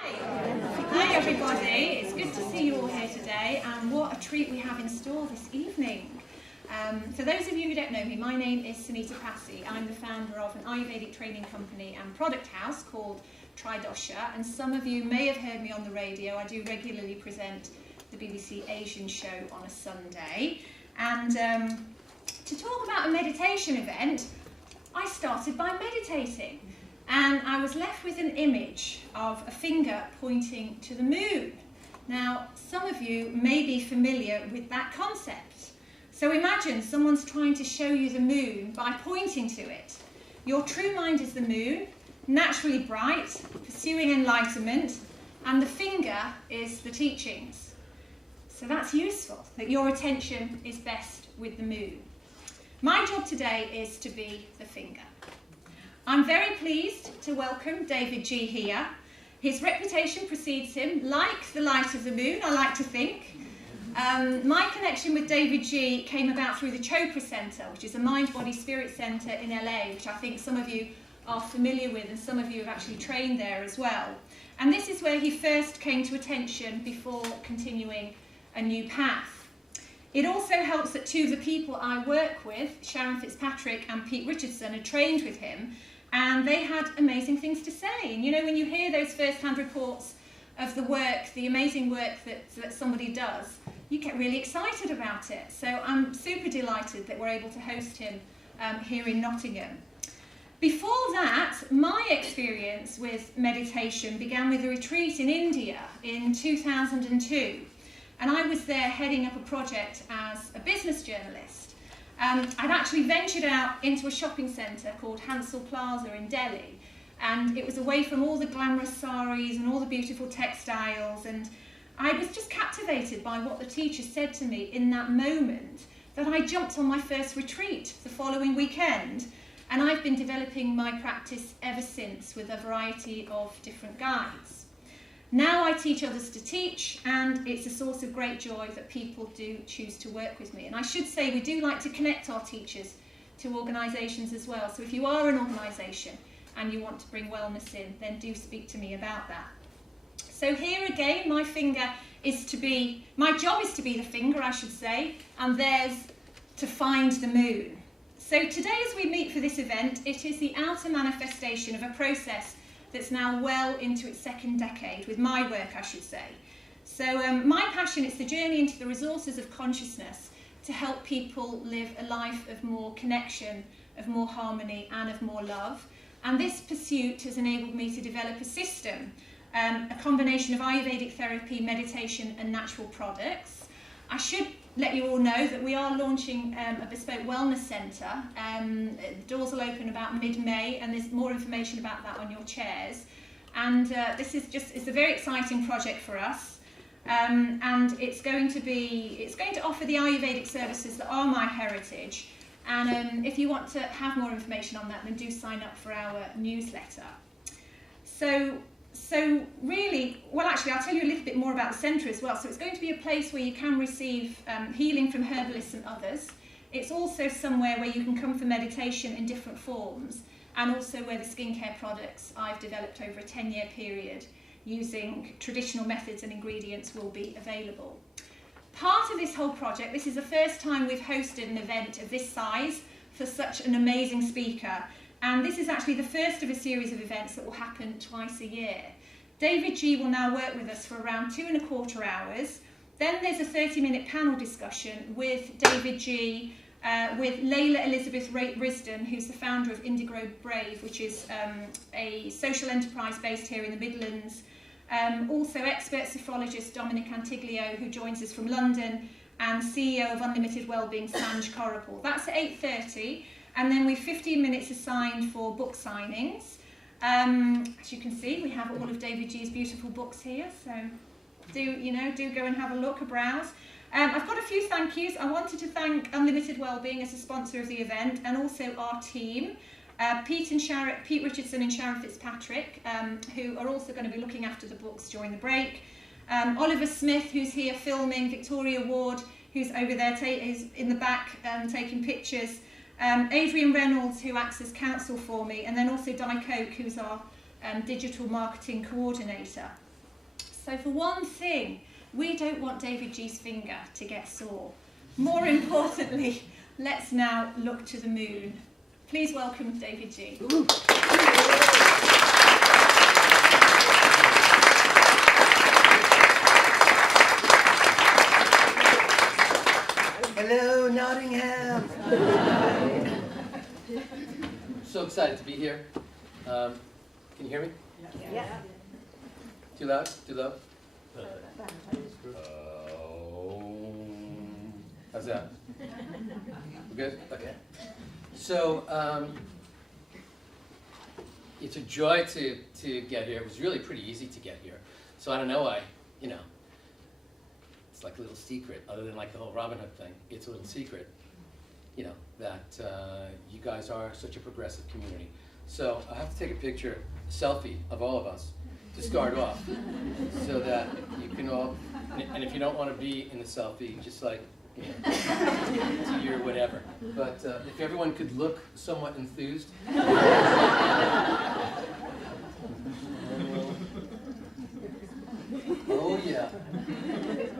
Hi everybody, it's good to see you all here today, and what a treat we have in store this evening. For those of you who don't know me, my name is SUNITA PASSI. I'm the founder of an Ayurvedic training company and product house called Tri-Dosha, and some of you may have heard me on the radio. I do regularly present the BBC Asian show on a Sunday, and to talk about a meditation event, I started by meditating. And I was left with an image of a finger pointing to the moon. Now, some of you may be familiar with that concept. So imagine someone's trying to show you the moon by pointing to it. Your true mind is the moon, naturally bright, pursuing enlightenment, and the finger is the teachings. So that's useful, that your attention is best with the moon. My job today is to be the finger. I'm very pleased to welcome Davidji here. His reputation precedes him, like the light of the moon, I like to think. My connection with Davidji came about through the Chopra Centre, which is a mind-body-spirit centre in LA, which I think some of you are familiar with, and some of you have actually trained there as well. And this is where he first came to attention before continuing a new path. It also helps that two of the people I work with, Sharon Fitzpatrick and Pete Richardson, are trained with him, and they had amazing things to say. And you know, when you hear those first-hand reports of the work, the amazing work that somebody does, you get really excited about it. So I'm super delighted that we're able to host him here in Nottingham. Before that, my experience with meditation began with a retreat in India in 2002. And I was there heading up a project as a business journalist. I'd actually ventured out into a shopping centre called Crown Plaza in Delhi, and it was away from all the glamorous saris and all the beautiful textiles, and I was just captivated by what the teacher said to me in that moment that I jumped on my first retreat the following weekend, and I've been developing my practice ever since with a variety of different guides. Now I teach others to teach, and it's a source of great joy that people do choose to work with me. And I should say we do like to connect our teachers to organisations as well. So if you are an organisation and you want to bring wellness in, then do speak to me about that. So here again, my job is to be the finger, I should say, and theirs to find the moon. So today as we meet for this event, it is the outer manifestation of a process that's now well into its second decade, with my work, I should say. So my passion is the journey into the resources of consciousness to help people live a life of more connection, of more harmony, and of more love. And this pursuit has enabled me to develop a system, a combination of Ayurvedic therapy, meditation, and natural products. I should let you all know that we are launching a bespoke wellness centre. The doors will open about mid-May, and there's more information about that on your chairs. And it's a very exciting project for us. And it's going to offer the Ayurvedic services that are my heritage. And if you want to have more information on that, then do sign up for our newsletter. So really, well actually I'll tell you a little bit more about the centre as well. So it's going to be a place where you can receive healing from herbalists and others. It's also somewhere where you can come for meditation in different forms, and also where the skincare products I've developed over a 10-year period using traditional methods and ingredients will be available. Part of this whole project, this is the first time we've hosted an event of this size for such an amazing speaker. And this is actually the first of a series of events that will happen twice a year. Davidji will now work with us for around 2.25 hours. Then there's a 30-minute panel discussion with Davidji, with Layla Elizabeth Risdon, who's the founder of Indigo Brave, which is a social enterprise based here in the Midlands. Also expert sophrologist Dominic Antiglio, who joins us from London, and CEO of Unlimited Wellbeing, Sanj Korapal. That's at 8:30. And then we've 15 minutes assigned for book signings. As you can see, we have all of Davidji's beautiful books here, so do go and have a look, a browse. I've got a few thank yous. I wanted to thank Unlimited Wellbeing as a sponsor of the event, and also our team, Pete Richardson and Sharon Fitzpatrick, who are also going to be looking after the books during the break. Oliver Smith, who's here filming, Victoria Ward, who's over there is in the back taking pictures. Adrian Reynolds, who acts as counsel for me, and then also Di Coke, who's our digital marketing coordinator. So for one thing, we don't want Davidji's finger to get sore. More importantly, let's now look to the moon. Please welcome Davidji. Hello, Nottingham! So excited to be here. Can you hear me? Yeah. Too loud? Too low? How's that? We're good? Okay. So, it's a joy to get here. It was really pretty easy to get here. So I don't know why, you know, it's like a little secret, other than like the whole Robin Hood thing. It's a little secret, you know, that you guys are such a progressive community. So I have to take a picture, a selfie of all of us to start off, so that you can all, and if you don't want to be in the selfie, just like, you know, to your whatever. But if everyone could look somewhat enthused. Oh yeah.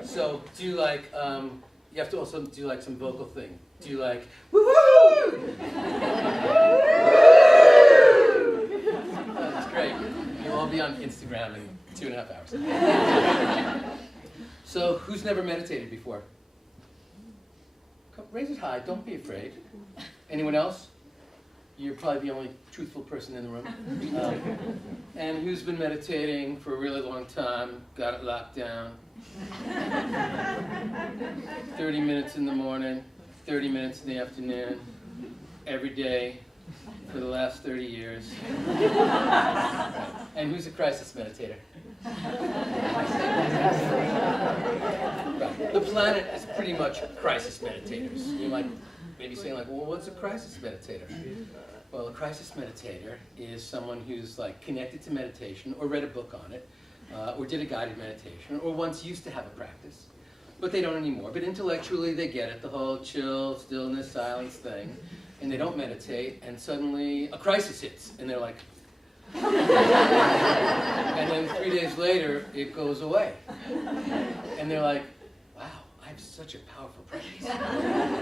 So do like, you have to also do like some vocal thing. Do like, woohoo! That's great. You'll all be on Instagram in 2.5 hours. So who's never meditated before? Come, raise it high, don't be afraid. Anyone else? You're probably the only truthful person in the room. And who's been meditating for a really long time, got it locked down? 30 minutes in the morning, 30 minutes in the afternoon, every day for the last 30 years. And who's a crisis meditator? Right. The planet is pretty much crisis meditators. You might maybe saying like, well, what's a crisis meditator? Well, a crisis meditator is someone who's like connected to meditation or read a book on it, or did a guided meditation, or once used to have a practice, but they don't anymore. But intellectually they get it, the whole chill, stillness, silence thing, and they don't meditate, and suddenly a crisis hits, and they're like, and then 3 days later it goes away. And they're like, wow, I have such a powerful practice.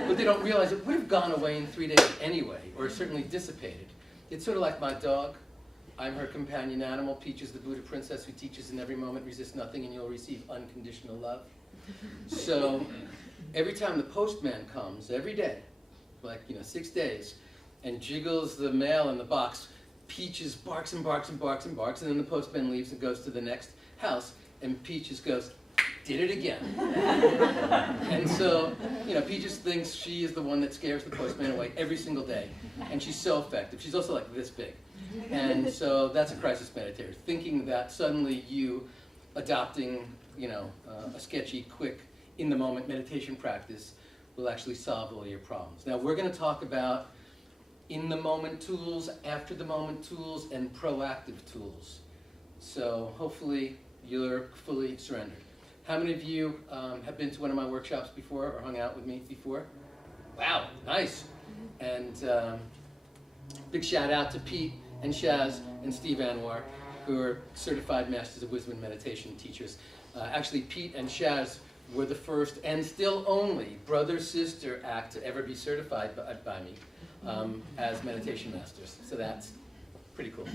But they don't realize it would have gone away in 3 days anyway, or certainly dissipated. It's sort of like my dog. I'm her companion animal. Peach is the Buddha princess who teaches in every moment, resist nothing, and you'll receive unconditional love. So every time the postman comes, every day, like 6 days, and jiggles the mail in the box, Peaches barks and barks and barks and barks, and then the postman leaves and goes to the next house, and Peaches goes, did it again. And so, Peaches thinks she is the one that scares the postman away every single day, and she's so effective. She's also like this big. And so that's a crisis meditator, thinking that suddenly you adopting, a sketchy, quick, in-the-moment meditation practice will actually solve all your problems. Now, we're going to talk about in-the-moment tools, after-the-moment tools, and proactive tools. So hopefully you're fully surrendered. How many of you have been to one of my workshops before or hung out with me before? Wow, nice. And big shout out to Pete and Shaz and Steve Anwar, who are certified Masters of Wisdom and Meditation teachers. Actually, Pete and Shaz were the first and still only brother-sister act to ever be certified by me as meditation masters. So that's pretty cool.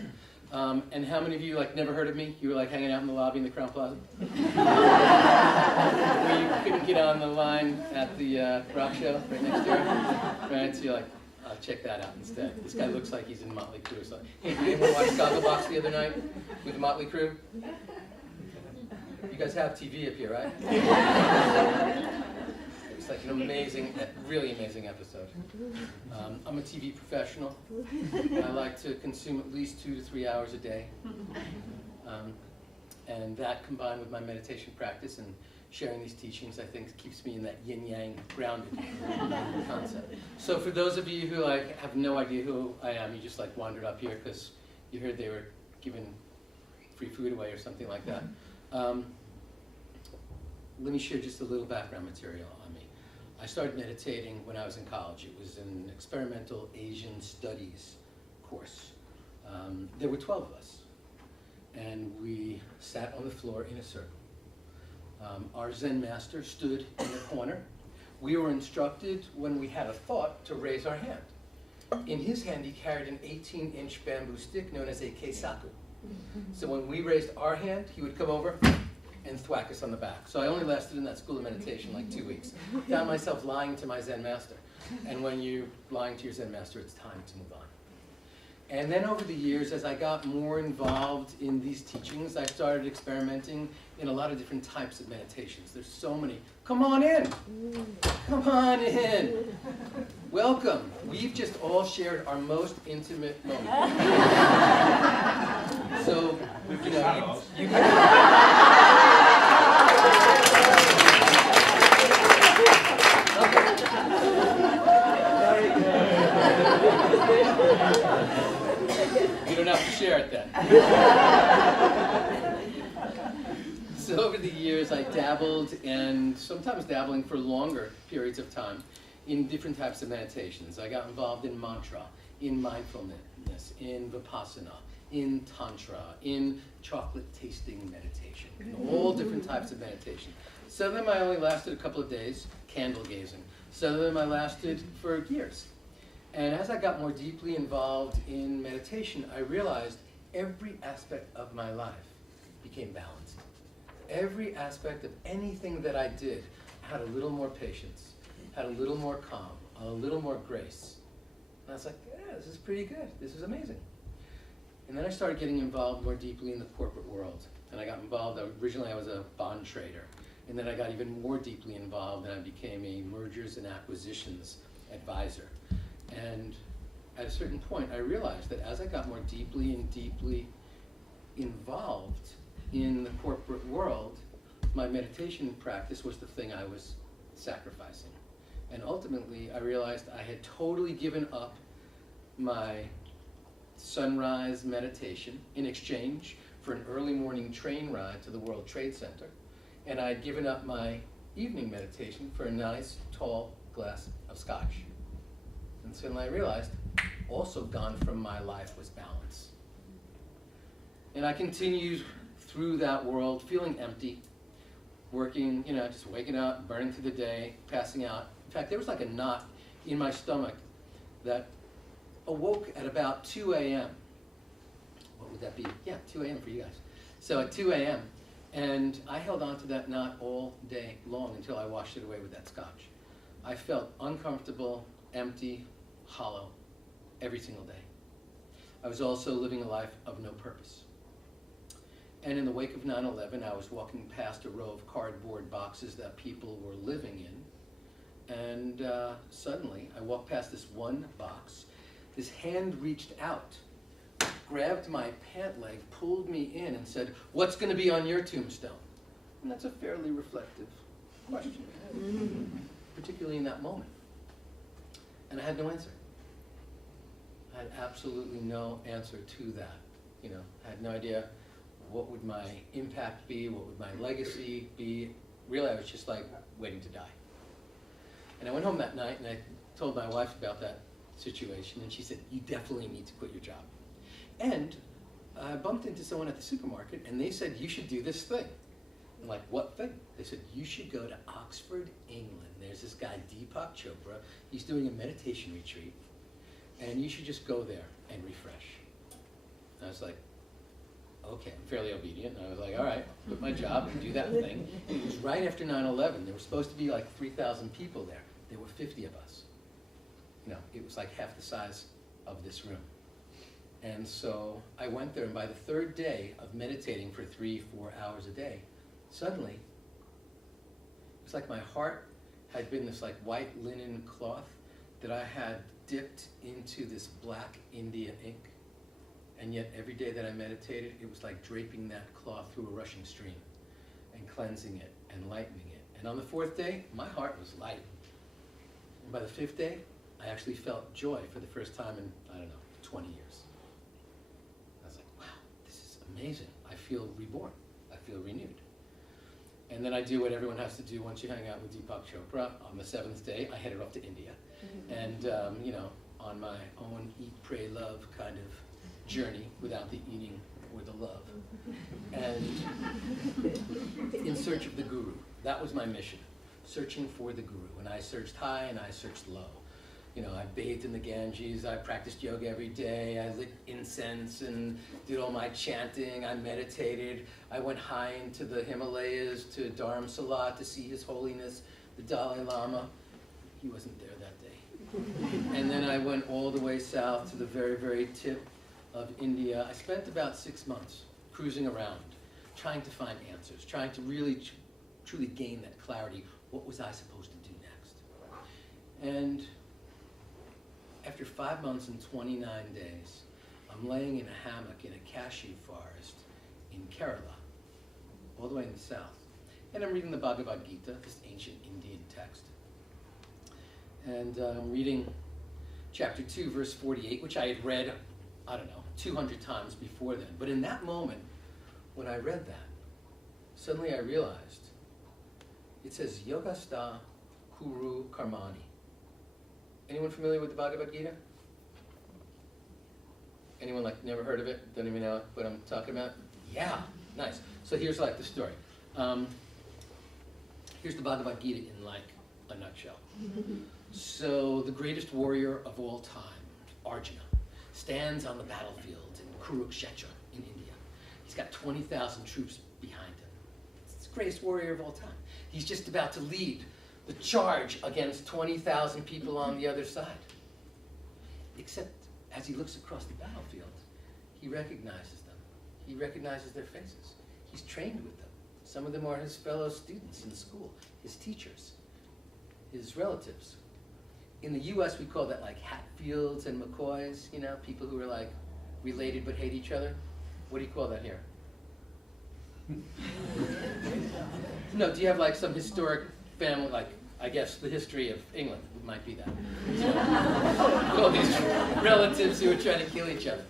And how many of you never heard of me? You were hanging out in the lobby in the Crown Plaza? Where you couldn't get on the line at the rock show right next door? Right, so you're like, I'll check that out instead. This guy looks like he's in Motley Crue or something. Hey, did anyone watch Gogglebox the other night with the Motley Crue? You guys have TV up here, right? It's like an amazing, really amazing episode. I'm a TV professional. I like to consume at least 2 to 3 hours a day. And that combined with my meditation practice and sharing these teachings, I think keeps me in that yin-yang grounded concept. So for those of you who have no idea who I am, you just wandered up here because you heard they were giving free food away or something like that. Let me share just a little background material on me. I started meditating when I was in college. It was an experimental Asian studies course. There were 12 of us, and we sat on the floor in a circle. Our Zen master stood in the corner. We were instructed when we had a thought to raise our hand. In his hand, he carried an 18-inch bamboo stick known as a keisaku. So when we raised our hand, he would come over and thwack us on the back. So I only lasted in that school of meditation like 2 weeks. Found myself lying to my Zen master. And when you're lying to your Zen master, it's time to move on. And then over the years, as I got more involved in these teachings, I started experimenting in a lot of different types of meditations. There's so many. Come on in. Come on in. Welcome. We've just all shared our most intimate moment. So, you know, you You don't have to share it then. So over the years, I dabbled, and sometimes dabbling for longer periods of time, in different types of meditations. I got involved in mantra, in mindfulness, in vipassana, in tantra, in chocolate tasting meditation, all different types of meditation. Some of them I only lasted a couple of days, candle gazing. Some of them I lasted for years. And as I got more deeply involved in meditation, I realized every aspect of my life became balanced. Every aspect of anything that I did had a little more patience, had a little more calm, a little more grace. And I was like, yeah, this is pretty good. This is amazing. And then I started getting involved more deeply in the corporate world. And I got involved, originally I was a bond trader. And then I got even more deeply involved and I became a mergers and acquisitions advisor. And at a certain point, I realized that as I got more deeply and deeply involved in the corporate world, my meditation practice was the thing I was sacrificing. And ultimately, I realized I had totally given up my sunrise meditation in exchange for an early morning train ride to the World Trade Center. And I had given up my evening meditation for a nice, tall glass of scotch. And suddenly I realized, also gone from my life was balance. And I continued through that world, feeling empty, working, you know, just waking up, burning through the day, passing out. In fact, there was like a knot in my stomach that awoke at about 2 a.m. What would that be? Yeah, 2 a.m. for you guys. So at 2 a.m., and I held on to that knot all day long until I washed it away with that scotch. I felt uncomfortable, empty, hollow, every single day. I was also living a life of no purpose. And in the wake of 9/11, I was walking past a row of cardboard boxes that people were living in. And suddenly, I walked past this one box. This hand reached out, grabbed my pant leg, pulled me in, and said, "What's going to be on your tombstone?" And that's a fairly reflective question, particularly in that moment. And I had no answer. I had absolutely no answer to that. You know, I had no idea what would my impact be, what would my legacy be. Really, I was just like waiting to die. And I went home that night and I told my wife about that situation, and she said, "You definitely need to quit your job." And I bumped into someone at the supermarket and they said, "You should do this thing." I'm like, "What thing?" They said, "You should go to Oxford, England. There's this guy, Deepak Chopra. He's doing a meditation retreat. And you should just go there and refresh." And I was like, okay, I'm fairly obedient. And I was like, all right, quit my job and do that thing. It was right after 9/11. There were supposed to be like 3,000 people there. There were 50 of us. You know, it was like half the size of this room. And so I went there, and by the third day of meditating for 3-4 hours a day, suddenly, it was like my heart had been this like white linen cloth that I had dipped into this black India ink. And yet every day that I meditated, it was like draping that cloth through a rushing stream and cleansing it and lightening it. And on the fourth day, my heart was light. And by the fifth day, I actually felt joy for the first time in, I don't know, 20 years. I was like, wow, this is amazing. I feel reborn. I feel renewed. And then I do what everyone has to do once you hang out with Deepak Chopra. On the 7th day, I headed off to India. And, you know, on my own eat, pray, love kind of journey without the eating or the love. And in search of the guru. That was my mission, searching for the guru. And I searched high and I searched low. You know, I bathed in the Ganges, I practiced yoga every day, I lit incense and did all my chanting, I meditated, I went high into the Himalayas to Dharamsala to see His Holiness, the Dalai Lama. He wasn't there that day. And then I went all the way south to the very, very tip of India. I spent about 6 months cruising around, trying to find answers, trying to really truly gain that clarity. What was I supposed to do next? And after 5 months and 29 days, I'm laying in a hammock in a cashew forest in Kerala, all the way in the south. And I'm reading the Bhagavad Gita, this ancient Indian text. And I'm reading chapter 2, verse 48, which I had read, I don't know, 200 times before then. But in that moment, when I read that, suddenly I realized it says, Yogastha Kuru Karmani. Anyone familiar with the Bhagavad Gita? Anyone like never heard of it? Don't even know what I'm talking about? Yeah, nice. So here's like the story. Here's the Bhagavad Gita in like a nutshell. So the greatest warrior of all time, Arjuna, stands on the battlefield in Kurukshetra in India. He's got 20,000 troops behind him. It's the greatest warrior of all time. He's just about to lead the charge against 20,000 people on the other side. Except as he looks across the battlefield, he recognizes them. He recognizes their faces. He's trained with them. Some of them are his fellow students in school, his teachers, his relatives. In the US, we call that like Hatfields and McCoys, you know, people who are like related but hate each other. What do you call that here? No, do you have like some historic family, like, I guess the history of England might be that. So, all these relatives who are trying to kill each other,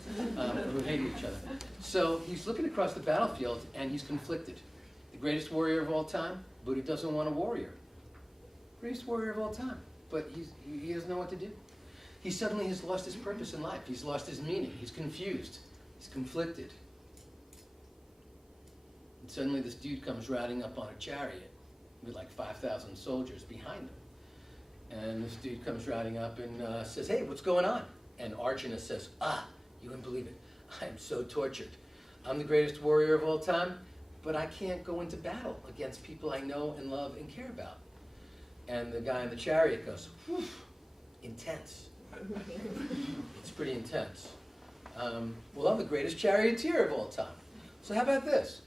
who hate each other. So he's looking across the battlefield and he's conflicted. The greatest warrior of all time, but he doesn't want a warrior. Greatest warrior of all time, but he doesn't know what to do. He suddenly has lost his purpose in life. He's lost his meaning. He's confused. He's conflicted. And suddenly this dude comes riding up on a chariot with like 5,000 soldiers behind him. And this dude comes riding up and says, hey, what's going on? And Arjuna says, you wouldn't believe it. I am so tortured. I'm the greatest warrior of all time, but I can't go into battle against people I know and love and care about. And the guy in the chariot goes, whew, intense. It's pretty intense. Well, I'm the greatest charioteer of all time. So how about this?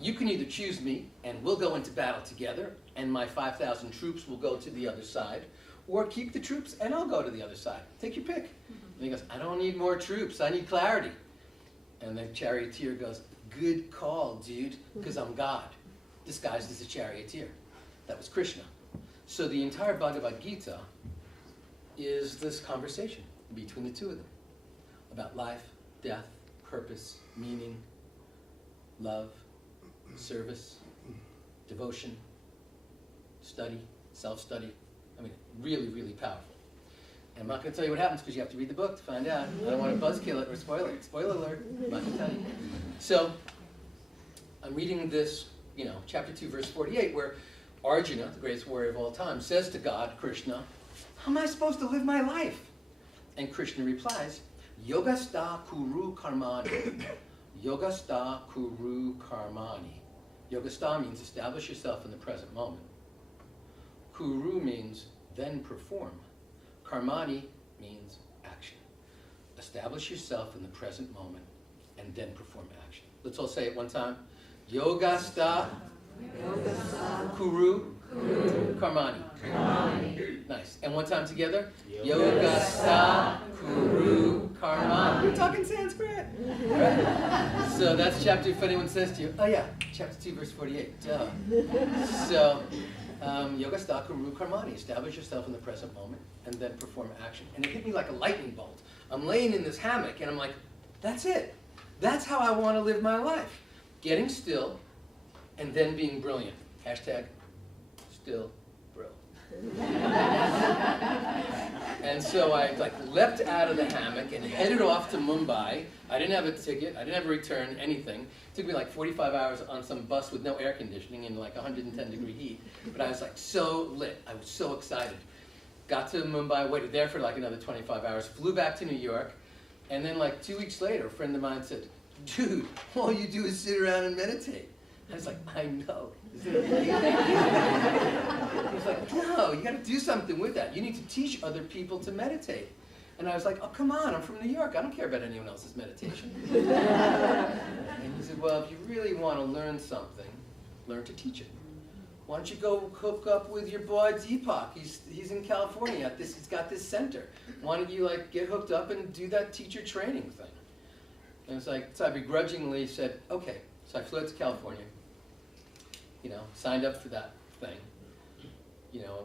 You can either choose me, and we'll go into battle together, and my 5,000 troops will go to the other side, or keep the troops, and I'll go to the other side. Take your pick. And he goes, I don't need more troops. I need clarity. And the charioteer goes, good call, dude, because I'm God, disguised as a charioteer. That was Krishna. So the entire Bhagavad Gita is this conversation between the two of them about life, death, purpose, meaning, love, service, devotion, study, self-study. I mean, really, really powerful. And I'm not going to tell you what happens because you have to read the book to find out. I don't want to buzzkill it or spoil it. Spoiler alert, I'm not going to tell you. So I'm reading this, you know, chapter 2, verse 48, where Arjuna, the greatest warrior of all time, says to God, Krishna, how am I supposed to live my life? And Krishna replies, Yogastha Kuru Karmani. Yogastha Kuru Karmani. Yogastha means establish yourself in the present moment. Kuru means then perform. Karmani means action. Establish yourself in the present moment and then perform action. Let's all say it one time. Yogastha Kuru Karmani. Nice. And one time together. Yogastha Kuru Karmani. We're talking Sanskrit. Right. So that's chapter, if anyone says to you, oh yeah, chapter 2, verse 48. Duh. So, Yogastha Kuru Karmani. Establish yourself in the present moment and then perform action. And it hit me like a lightning bolt. I'm laying in this hammock and I'm like, that's it. That's how I want to live my life. Getting still and then being brilliant. Hashtag still bro. And so I like leapt out of the hammock and headed off to Mumbai. I didn't have a ticket, I didn't have a return, anything. It took me like 45 hours on some bus with no air conditioning in like 110-degree heat. But I was like so lit, I was so excited. Got to Mumbai, waited there for like another 25 hours, flew back to New York, and then like 2 weeks later, a friend of mine said, dude, all you do is sit around and meditate. I was like, I know. He's like, no, you got to do something with that. You need to teach other people to meditate. And I was like, oh, come on, I'm from New York. I don't care about anyone else's meditation. And he said, well, if you really want to learn something, learn to teach it. Why don't you go hook up with your boy Deepak? He's in California. He's got this center. Why don't you like get hooked up and do that teacher training thing? And it's like, so I begrudgingly said, okay. So I flew out to California, signed up for that thing,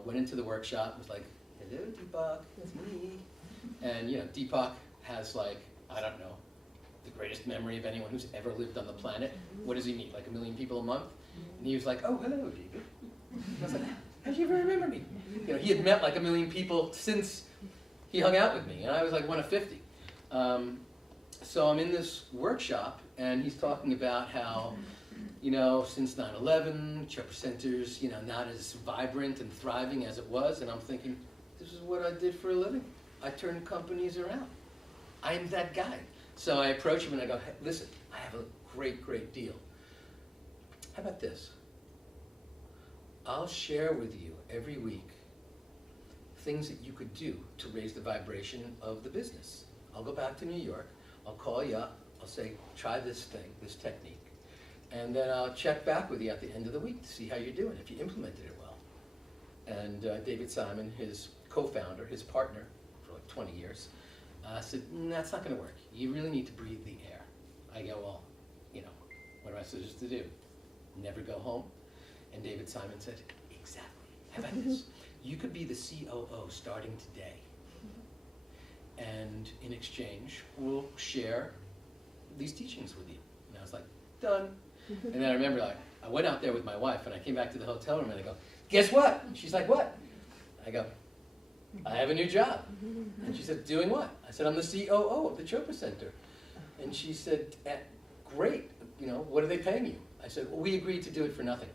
went into the workshop, was like, hello Deepak, it's me. And Deepak has like, I don't know, the greatest memory of anyone who's ever lived on the planet. What does he meet, like 1 million people a month? And he was like, oh, hello David. And I was like, how'd you ever remember me? He had met like 1 million people since he hung out with me, and I was like one of 50. So I'm in this workshop, and he's talking about how, since 9/11, Chopra Center's, not as vibrant and thriving as it was, and I'm thinking, this is what I did for a living. I turned companies around. I'm that guy. So I approach him and I go, hey, listen, I have a great, great deal. How about this? I'll share with you every week things that you could do to raise the vibration of the business. I'll go back to New York, I'll call you up, I'll say, try this thing, this technique. And then I'll check back with you at the end of the week to see how you're doing, if you implemented it well. And David Simon, his co-founder, his partner for like 20 years, said, that's not going to work. You really need to breathe the air. I go, well, what am I supposed to do? Never go home? And David Simon said, exactly. How about this? You could be the COO starting today. And in exchange, we'll share these teachings with you. And I was like, done. And then I remember, I went out there with my wife, and I came back to the hotel room, and I go, guess what? She's like, what? I go, I have a new job. And she said, doing what? I said, I'm the COO of the Chopra Center. And she said, great, what are they paying you? I said, well, we agreed to do it for nothing.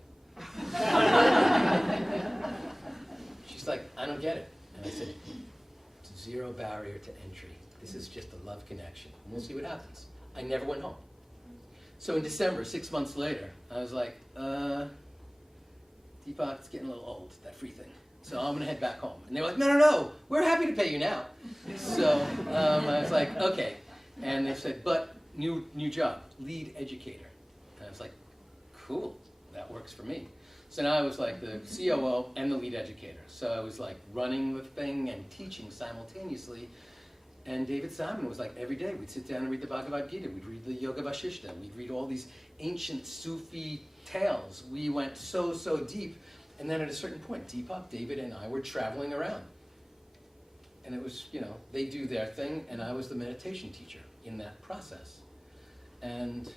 She's like, I don't get it. And I said, it's zero barrier to entry. This is just a love connection. And we'll see what happens. I never went home. So in December, 6 months later, I was like, Deepak, it's getting a little old, that free thing. So I'm gonna head back home. And they were like, no, we're happy to pay you now. So I was like, okay. And they said, but new job, lead educator. And I was like, cool, that works for me. So now I was like the COO and the lead educator. So I was like running the thing and teaching simultaneously. And David Simon was like, every day we'd sit down and read the Bhagavad Gita, we'd read the Yoga Vasishta, we'd read all these ancient Sufi tales. We went so deep. And then at a certain point, Deepak, David, and I were traveling around. And it was, they do their thing, and I was the meditation teacher in that process. And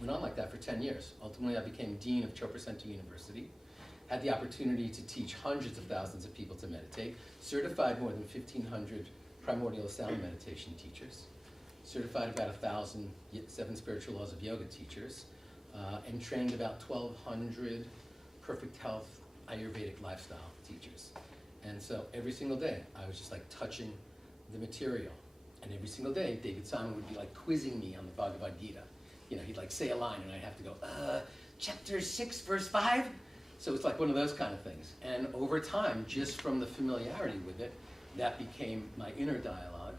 went on like that for 10 years. Ultimately, I became Dean of Chopra Center University, had the opportunity to teach hundreds of thousands of people to meditate, certified more than 1,500 primordial sound meditation teachers, certified about 1,000 7 spiritual laws of yoga teachers, and trained about 1,200 perfect health Ayurvedic lifestyle teachers. And so every single day, I was just like touching the material. And every single day, David Simon would be like quizzing me on the Bhagavad Gita. He'd like say a line and I'd have to go, chapter 6, verse 5? So it's like one of those kind of things. And over time, just from the familiarity with it, that became my inner dialogue.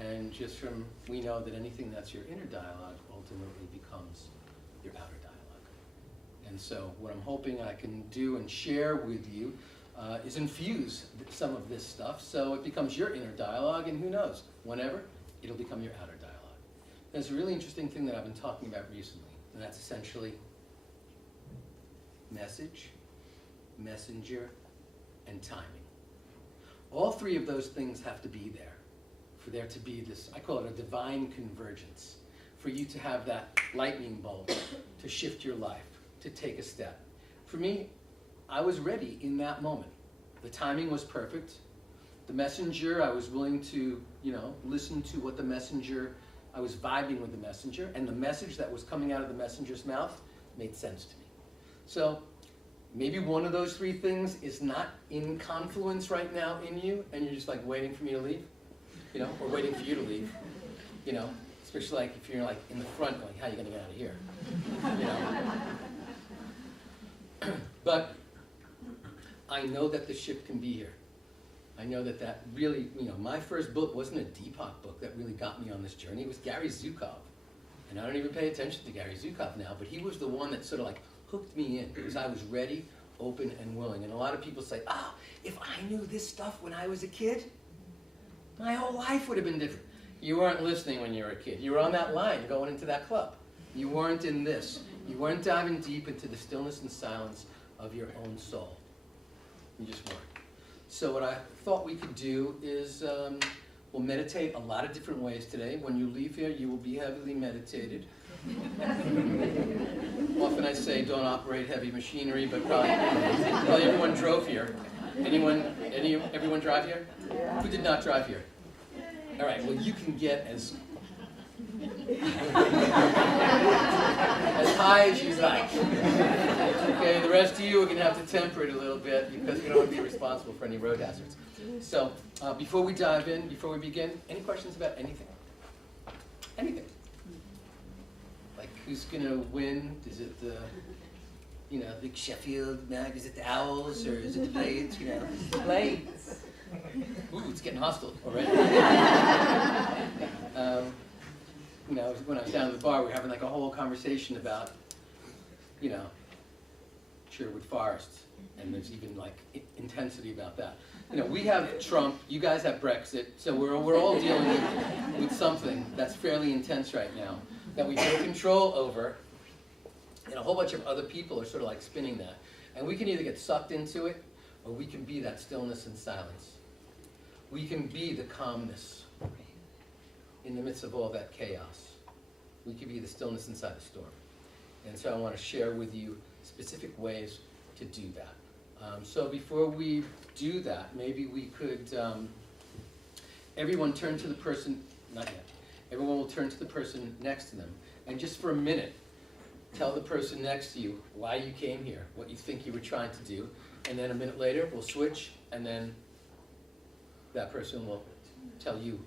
And just from, we know that anything that's your inner dialogue ultimately becomes your outer dialogue. And so what I'm hoping I can do and share with you is infuse some of this stuff so it becomes your inner dialogue, and who knows, whenever, it'll become your outer dialogue. There's a really interesting thing that I've been talking about recently, and that's essentially message, messenger, and timing. All three of those things have to be there for there to be this, I call it a divine convergence, for you to have that lightning bolt to shift your life, to take a step. For me, I was ready in that moment. The timing was perfect. the messenger, I was willing to, listen to what the messenger, I was vibing with the messenger, and the message that was coming out of the messenger's mouth made sense to me. So maybe one of those three things is not in confluence right now in you, and you're just like waiting for me to leave, or waiting for you to leave, especially like if you're like in the front going, how are you gonna get out of here, But I know that the ship can be here. I know that really, my first book wasn't a Deepak book that really got me on this journey. It was Gary Zukov. And I don't even pay attention to Gary Zukov now, but he was the one that sort of like hooked me in because I was ready, open, and willing. And a lot of people say, if I knew this stuff when I was a kid, my whole life would have been different. You weren't listening when you were a kid. You were on that line going into that club. You weren't in this. You weren't diving deep into the stillness and silence of your own soul. You just weren't. So what I thought we could do is we'll meditate a lot of different ways today. When you leave here, you will be heavily meditated. Often I say don't operate heavy machinery, but probably everyone drove here. Everyone drive here? Who did not drive here? All right, well you can get as high as you like. Okay, the rest of you are going to have to temper it a little bit because we don't want to be responsible for any road hazards. So, before we dive in, before we begin, any questions about anything? Anything? Like who's going to win? Is it the, big Sheffield mag? Is it the Owls or is it the Blades? Blades. Ooh, it's getting hostile already. When I was down at the bar, we were having like a whole conversation about, Sherwood Forest, and there's even like intensity about that. We have Trump, you guys have Brexit, so we're all dealing with something that's fairly intense right now that we have no control over, and a whole bunch of other people are sort of like spinning that. And we can either get sucked into it, or we can be that stillness and silence. We can be the calmness in the midst of all that chaos. We can be the stillness inside the storm. And so I want to share with you specific ways to do that. So before we do that, maybe we could, everyone turn to the person, not yet, everyone will turn to the person next to them. And just for a minute, tell the person next to you why you came here, what you think you were trying to do. And then a minute later, we'll switch, and then that person will tell you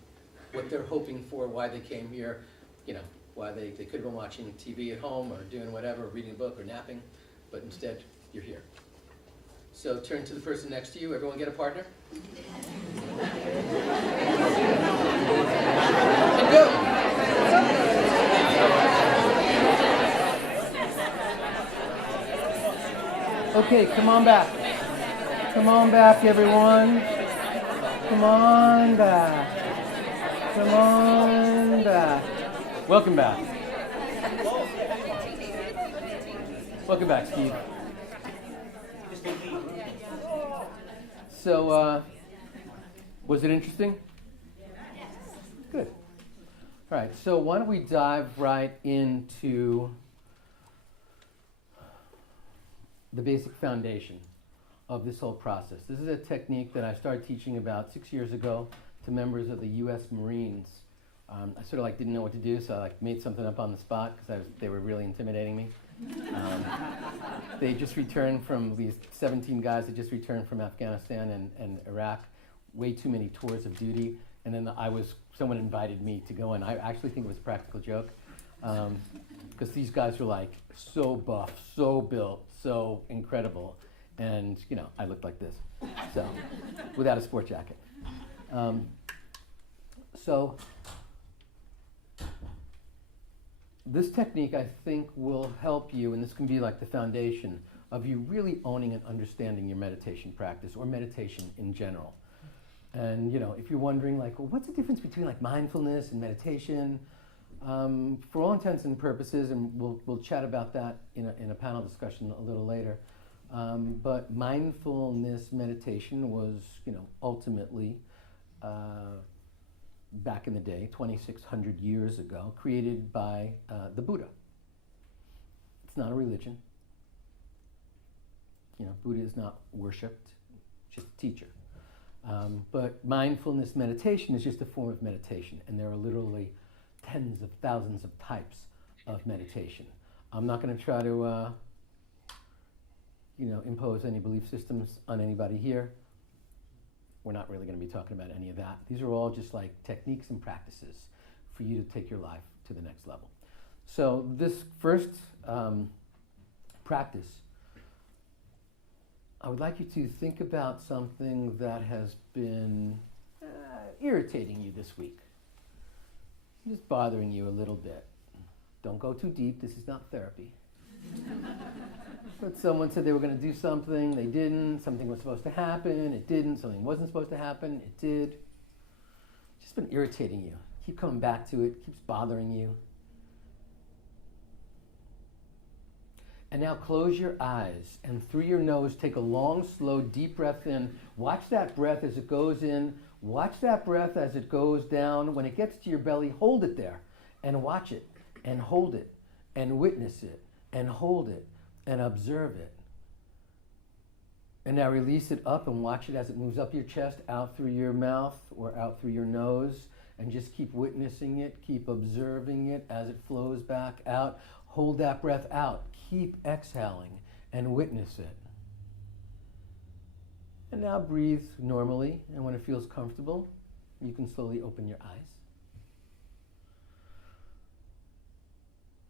what they're hoping for, why they came here, why they could have been watching TV at home or doing whatever, reading a book or napping, but instead you're here. So turn to the person next to you. Everyone get a partner? And go! Okay, come on back. Come on back, everyone. Come on back. Come on back. Welcome back. Welcome back, Steve. So, was it interesting? Good. All right, so why don't we dive right into the basic foundation of this whole process. This is a technique that I started teaching about 6 years ago to members of the U.S. Marines. I sort of like didn't know what to do, so I made something up on the spot because they were really intimidating me. They just returned from, these 17 guys that just returned from Afghanistan and Iraq, way too many tours of duty, and then someone invited me to go, and I actually think it was a practical joke, because these guys were like so buff, so built, so incredible, and I looked like this, so without a sport jacket. So this technique, I think, will help you, and this can be like the foundation of you really owning and understanding your meditation practice or meditation in general. And if you're wondering, like, well, what's the difference between like mindfulness and meditation? For all intents and purposes, and we'll chat about that in a panel discussion a little later. But mindfulness meditation was, ultimately, back in the day, 2,600 years ago, created by the Buddha. It's not a religion. Buddha is not worshipped, just a teacher. But mindfulness meditation is just a form of meditation, and there are literally tens of thousands of types of meditation. I'm not going to try to impose any belief systems on anybody here. We're not really going to be talking about any of that. These are all just like techniques and practices for you to take your life to the next level. So this first practice, I would like you to think about something that has been irritating you this week. Just bothering you a little bit. Don't go too deep, this is not therapy. But someone said they were going to do something, they didn't, something was supposed to happen, it didn't, something wasn't supposed to happen, it did. It's just been irritating you. Keep coming back to it, keeps bothering you. And now close your eyes and through your nose take a long, slow, deep breath in. Watch that breath as it goes in. Watch that breath as it goes down. When it gets to your belly, hold it there and watch it and hold it and witness it and hold it and observe it. And now release it up and watch it as it moves up your chest, out through your mouth or out through your nose. And just keep witnessing it, keep observing it as it flows back out. Hold that breath out. Keep exhaling and witness it. And now breathe normally, and when it feels comfortable, you can slowly open your eyes.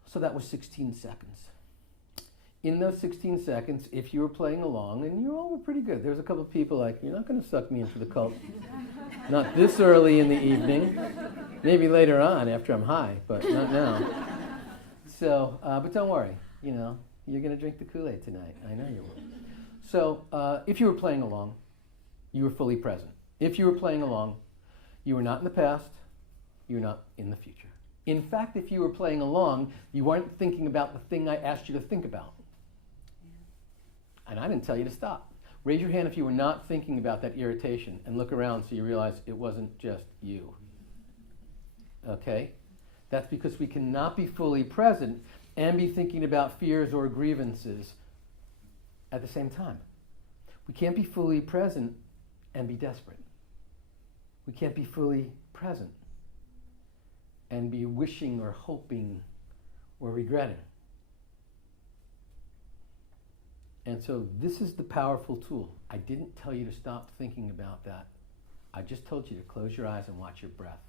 So that was 16 seconds. In those 16 seconds, if you were playing along, and you all were pretty good. There was a couple of people like, you're not going to suck me into the cult. Not this early in the evening. Maybe later on after I'm high, but not now. So, but don't worry, you're going to drink the Kool-Aid tonight. I know you will. So, if you were playing along, you were fully present. If you were playing along, you were not in the past, you were not in the future. In fact, if you were playing along, you weren't thinking about the thing I asked you to think about. And I didn't tell you to stop. Raise your hand if you were not thinking about that irritation and look around so you realize it wasn't just you. Okay? That's because we cannot be fully present and be thinking about fears or grievances at the same time. We can't be fully present and be desperate. We can't be fully present and be wishing or hoping or regretting. And so this is the powerful tool. I didn't tell you to stop thinking about that. I just told you to close your eyes and watch your breath.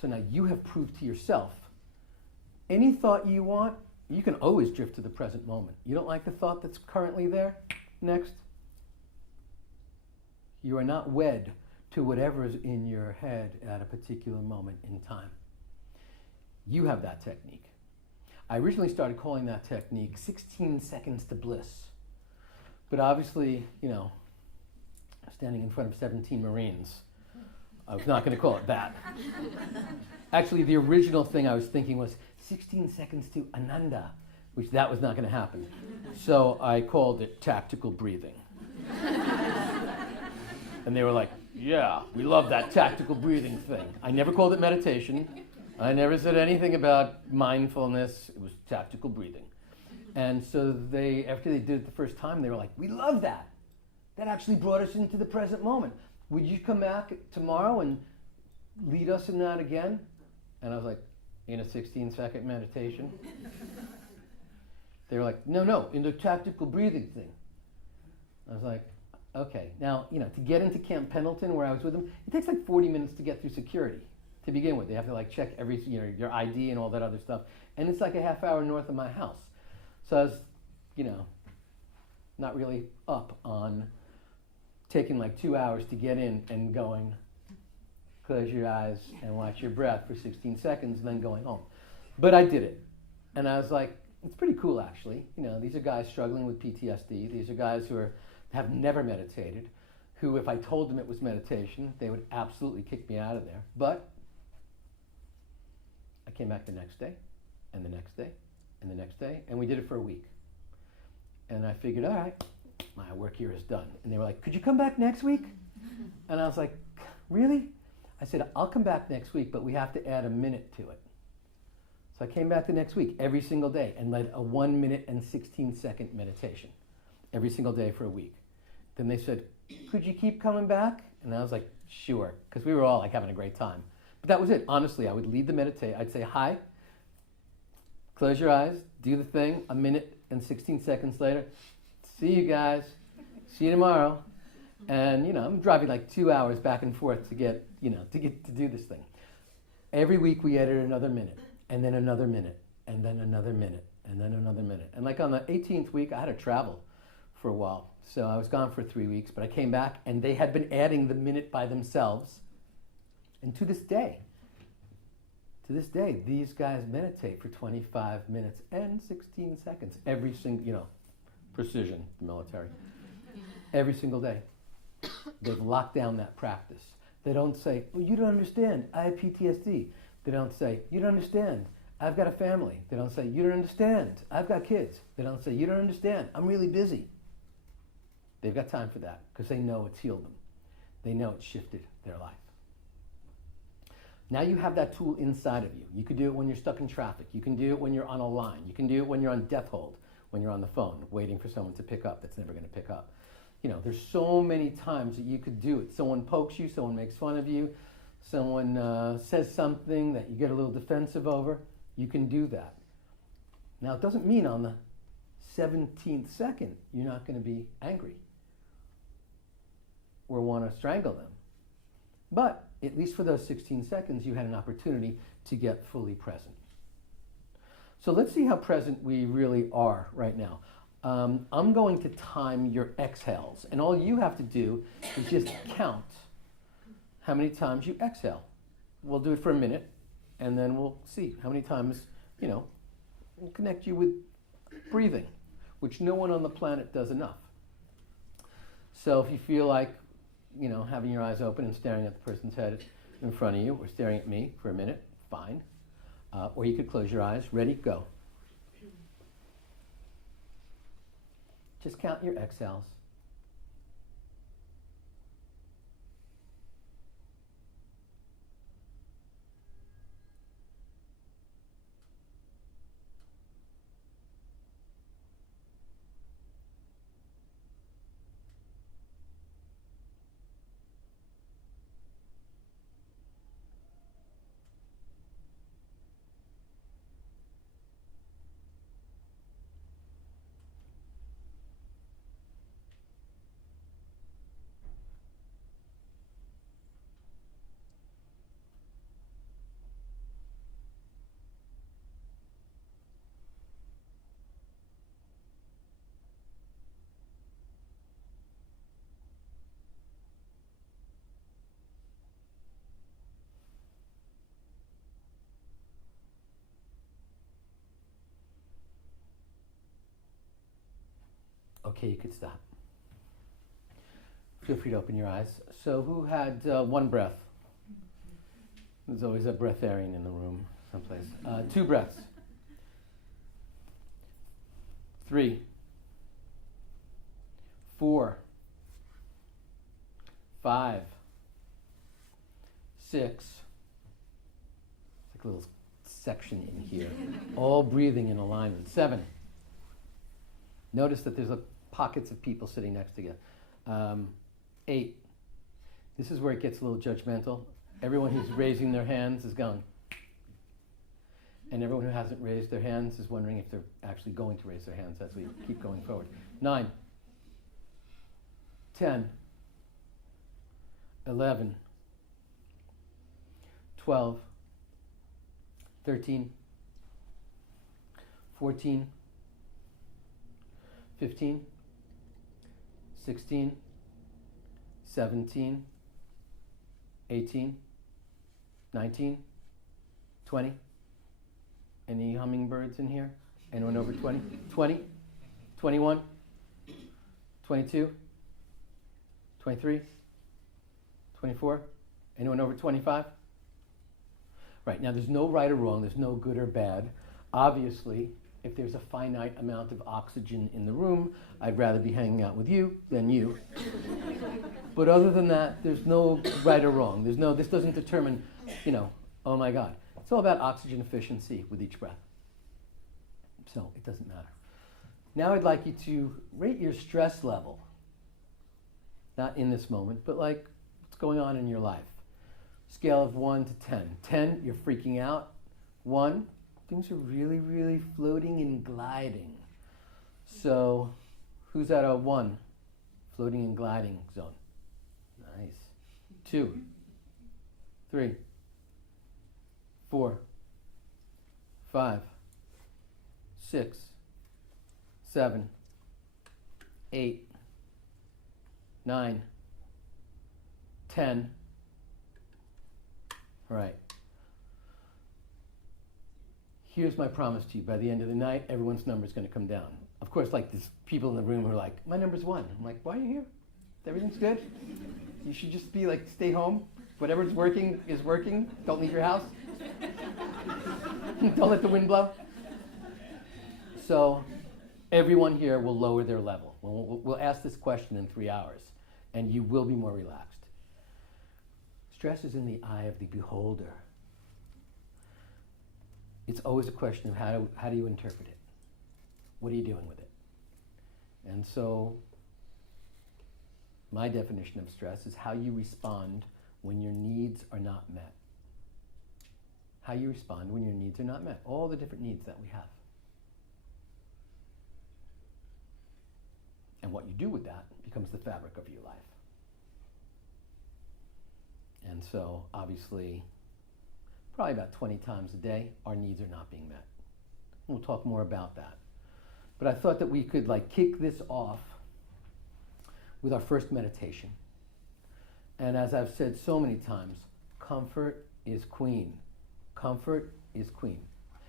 So now you have proved to yourself, any thought you want, you can always drift to the present moment. You don't like the thought that's currently there? Next. You are not wed to whatever is in your head at a particular moment in time. You have that technique. I originally started calling that technique 16 seconds to bliss. But obviously, standing in front of 17 Marines, I was not going to call it that. Actually, the original thing I was thinking was 16 seconds to Ananda, which that was not going to happen. So I called it tactical breathing. And they were like, yeah, we love that tactical breathing thing. I never called it meditation. I never said anything about mindfulness. It was tactical breathing. And so after they did it the first time, they were like, we love that. That actually brought us into the present moment. Would you come back tomorrow and lead us in that again? And I was like, in a 16-second meditation? They were like, no, in the tactical breathing thing. I was like, okay. Now, to get into Camp Pendleton where I was with them, it takes like 40 minutes to get through security to begin with. They have to check every, your ID and all that other stuff. And it's like a half hour north of my house. So I was, not really up on taking 2 hours to get in and going, close your eyes and watch your breath for 16 seconds and then going home. But I did it. And I was like, it's pretty cool actually. These are guys struggling with PTSD. These are guys who have never meditated, who if I told them it was meditation, they would absolutely kick me out of there. But I came back the next day and the next day and the next day, and we did it for a week. And I figured, all right, my work here is done. And they were like, could you come back next week? And I was like, really? I said, I'll come back next week, but we have to add a minute to it. So I came back the next week, every single day, and led a 1 minute and 16 second meditation every single day for a week. Then they said, could you keep coming back? And I was like, sure, because we were all like having a great time. But that was it. Honestly, I would lead the meditation. I'd say, hi, close your eyes, do the thing. A minute and 16 seconds later, see you guys, see you tomorrow. And, I'm driving like 2 hours back and forth to get to do this thing. Every week we added another minute, and then another minute, and then another minute, and then another minute. And like on the 18th week, I had to travel for a while. So I was gone for 3 weeks, but I came back, and they had been adding the minute by themselves. And to this day, these guys meditate for 25 minutes and 16 seconds. Every single, precision, the military. Every single day. They've locked down that practice. They don't say, well, you don't understand, I have PTSD. They don't say, you don't understand, I've got a family. They don't say, you don't understand, I've got kids. They don't say, you don't understand, I'm really busy. They've got time for that because they know it's healed them. They know it's shifted their life. Now you have that tool inside of you. You can do it when you're stuck in traffic. You can do it when you're on a line. You can do it when you're on death hold, when you're on the phone, waiting for someone to pick up that's never going to pick up. There's so many times that you could do it. Someone pokes you, someone makes fun of you, someone says something that you get a little defensive over. You can do that. Now, it doesn't mean on the 17th second you're not going to be angry or want to strangle them. But at least for those 16 seconds, you had an opportunity to get fully present. So let's see how present we really are right now. I'm going to time your exhales, and all you have to do is just count how many times you exhale. We'll do it for a minute, and then we'll see how many times, we'll connect you with breathing, which no one on the planet does enough. So if you feel like, having your eyes open and staring at the person's head in front of you, or staring at me for a minute, fine. Or you could close your eyes. Ready? Go. Just count your exhales. Okay, you could stop. Feel free to open your eyes. So who had one breath? There's always a breatharian in the room someplace. 2 breaths. 3. 4. 5. 6. It's like a little section in here. All breathing in alignment. 7. Notice that there's pockets of people sitting next to you. 8. This is where it gets a little judgmental. Everyone who's raising their hands is going. And everyone who hasn't raised their hands is wondering if they're actually going to raise their hands as we keep going forward. 9. 10. 11. 12. 13. 14. 15, 16, 17, 18, 19, 20. Any hummingbirds in here? Anyone over 20? 20, 21, 22, 23, 24. Anyone over 25? Right, now there's no right or wrong, there's no good or bad. Obviously, if there's a finite amount of oxygen in the room, I'd rather be hanging out with you than you. But other than that, there's no right or wrong. This doesn't determine, oh my God. It's all about oxygen efficiency with each breath. So it doesn't matter. Now I'd like you to rate your stress level Not in this moment, but like what's going on in your life. Scale of 1 to 10. 10, you're freaking out. 1, things are really, really floating and gliding. So, who's at a 1? Floating and gliding zone. Nice. 2, 3, 4, 5, 6, 7, 8, 9, 10. All right. Here's my promise to you. By the end of the night, everyone's number is going to come down. Of course, like there's people in the room who are like, my number's 1. I'm like, why are you here? Everything's good? You should just be like, stay home. Whatever's working is working. Don't leave your house. Don't let the wind blow. So everyone here will lower their level. We'll ask this question in 3 hours, and you will be more relaxed. Stress is in the eye of the beholder. It's always a question of how do you interpret it? What are you doing with it? And so my definition of stress is how you respond when your needs are not met. How you respond when your needs are not met. All the different needs that we have. And what you do with that becomes the fabric of your life. And so, obviously, probably about 20 times a day, our needs are not being met. We'll talk more about that. But I thought that we could like kick this off with our first meditation. And as I've said so many times, comfort is queen. Comfort is queen.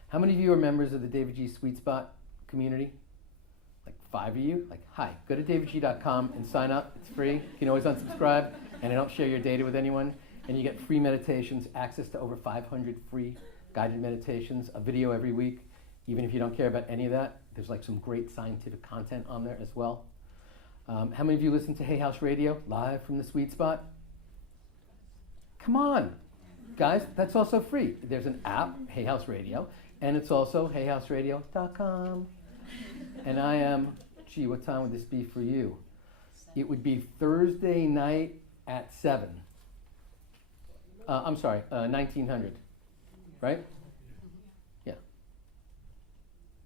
How many of you are members of the Davidji Sweet Spot community? Like 5 of you? Like, hi, go to davidji.com and sign up. It's free. You can always unsubscribe, and I don't share your data with anyone. And you get free meditations, access to over 500 free guided meditations, a video every week. Even if you don't care about any of that, there's like some great scientific content on there as well. How many of you listen to Hay House Radio, live from the Sweet Spot? Come on, guys, that's also free. There's an app, Hay House Radio, and it's also hayhouseradio.com. And I am, gee, what time would this be for you? It would be Thursday night at 7. 1900, right? Yeah.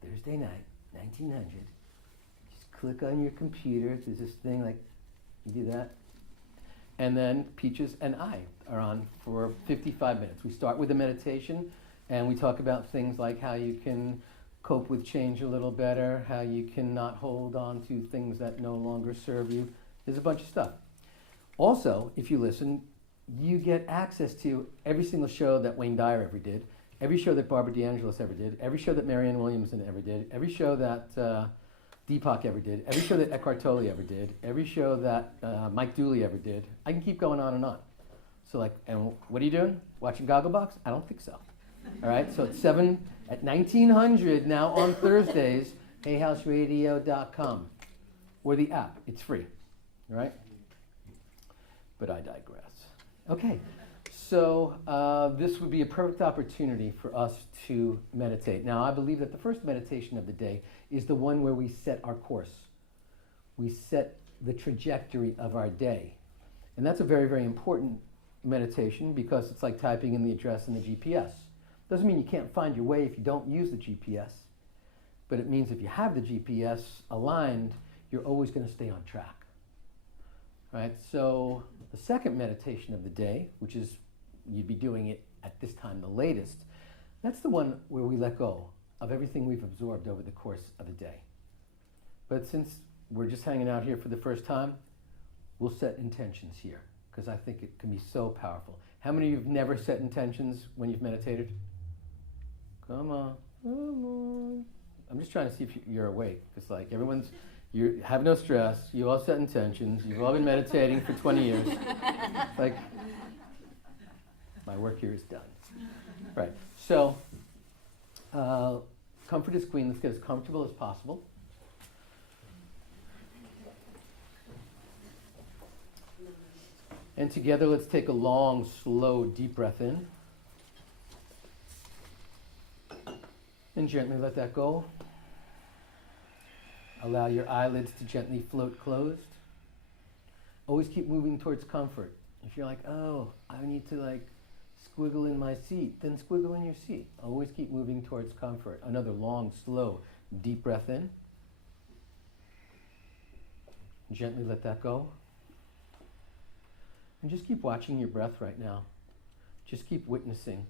Thursday night, 1900. Just click on your computer. There's this thing like, you do that. And then Peaches and I are on for 55 minutes. We start with a meditation, and we talk about things like how you can cope with change a little better, how you can not hold on to things that no longer serve you. There's a bunch of stuff. Also, if you listen, you get access to every single show that Wayne Dyer ever did, every show that Barbara DeAngelis ever did, every show that Marianne Williamson ever did, every show that Deepak ever did, every show that Eckhart Tolle ever did, every show that Mike Dooley ever did. I can keep going on and on. So like, and what are you doing? Watching Gogglebox? I don't think so. All right, so it's 1900 now on Thursdays, hayhouseradio.com, or the app. It's free, all right? But I digress. Okay, so this would be a perfect opportunity for us to meditate. Now, I believe that the first meditation of the day is the one where we set our course. We set the trajectory of our day. And that's a very, very important meditation because it's like typing in the address in the GPS. Doesn't mean you can't find your way if you don't use the GPS, but it means if you have the GPS aligned, you're always going to stay on track. Right, so the second meditation of the day, which is you'd be doing it at this time the latest, that's the one where we let go of everything we've absorbed over the course of the day. But since we're just hanging out here for the first time, we'll set intentions here because I think it can be so powerful. How many of you have never set intentions when you've meditated? Come on, come on. I'm just trying to see if you're awake because like everyone's, you have no stress, you all set intentions, you've all been meditating for 20 years. Like, my work here is done. Right, so, comfort is queen. Let's get as comfortable as possible. And together, let's take a long, slow, deep breath in. And gently let that go. Allow your eyelids to gently float closed. Always keep moving towards comfort. If you're like, oh, I need to like squiggle in my seat, then squiggle in your seat. Always keep moving towards comfort. Another long, slow, deep breath in. Gently let that go. And just keep watching your breath right now. Just keep witnessing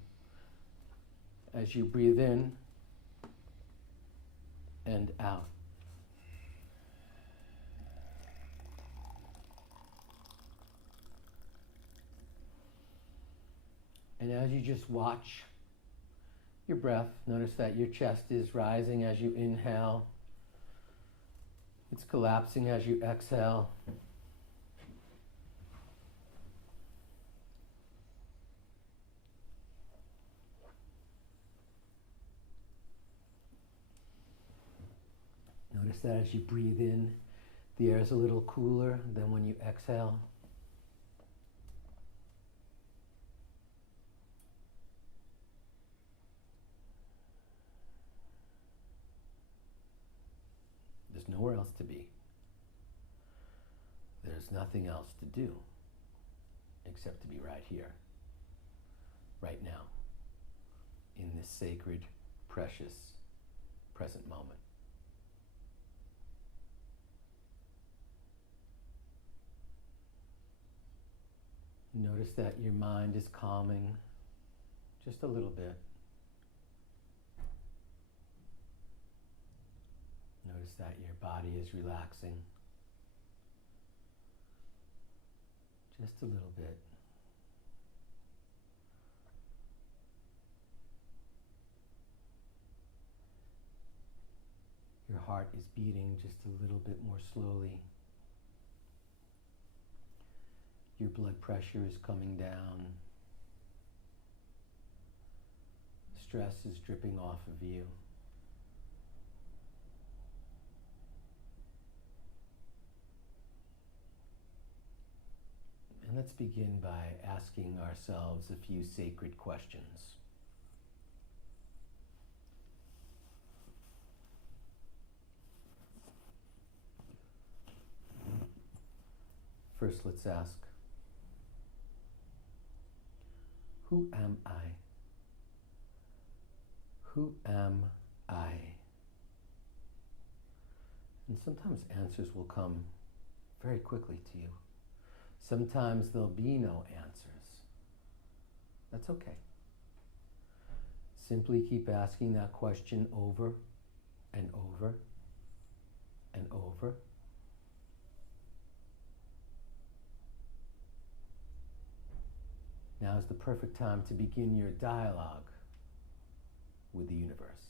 as you breathe in and out. And as you just watch your breath, notice that your chest is rising as you inhale. It's collapsing as you exhale. Notice that as you breathe in, the air is a little cooler than when you exhale. There's nowhere else to be. There's nothing else to do except to be right here, right now, in this sacred, precious, present moment. Notice that your mind is calming just a little bit. Notice that your body is relaxing just a little bit. Your heart is beating just a little bit more slowly. Your blood pressure is coming down. Stress is dripping off of you. And let's begin by asking ourselves a few sacred questions. First, let's ask, who am I? Who am I? And sometimes answers will come very quickly to you. Sometimes there'll be no answers. That's okay. Simply keep asking that question over and over and over. Now is the perfect time to begin your dialogue with the universe.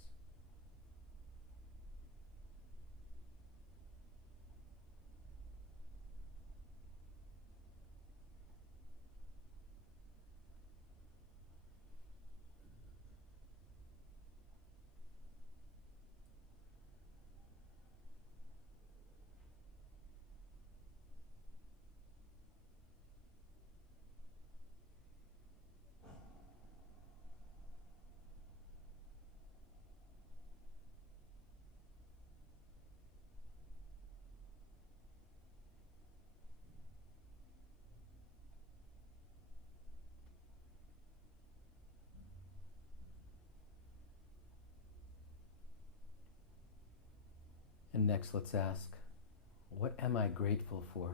And next, let's ask, what am I grateful for?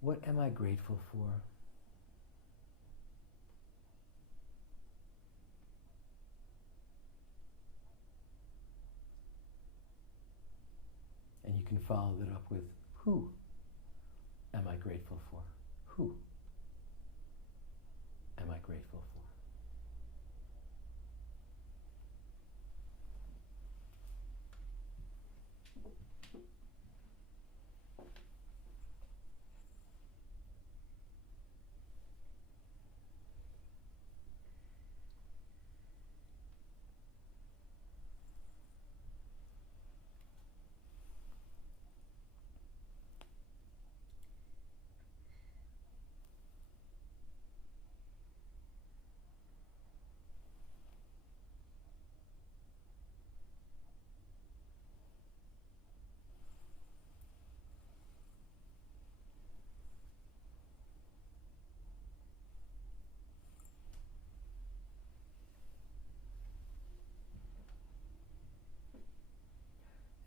What am I grateful for? And you can follow that up with, who am I grateful for? Who am I grateful for?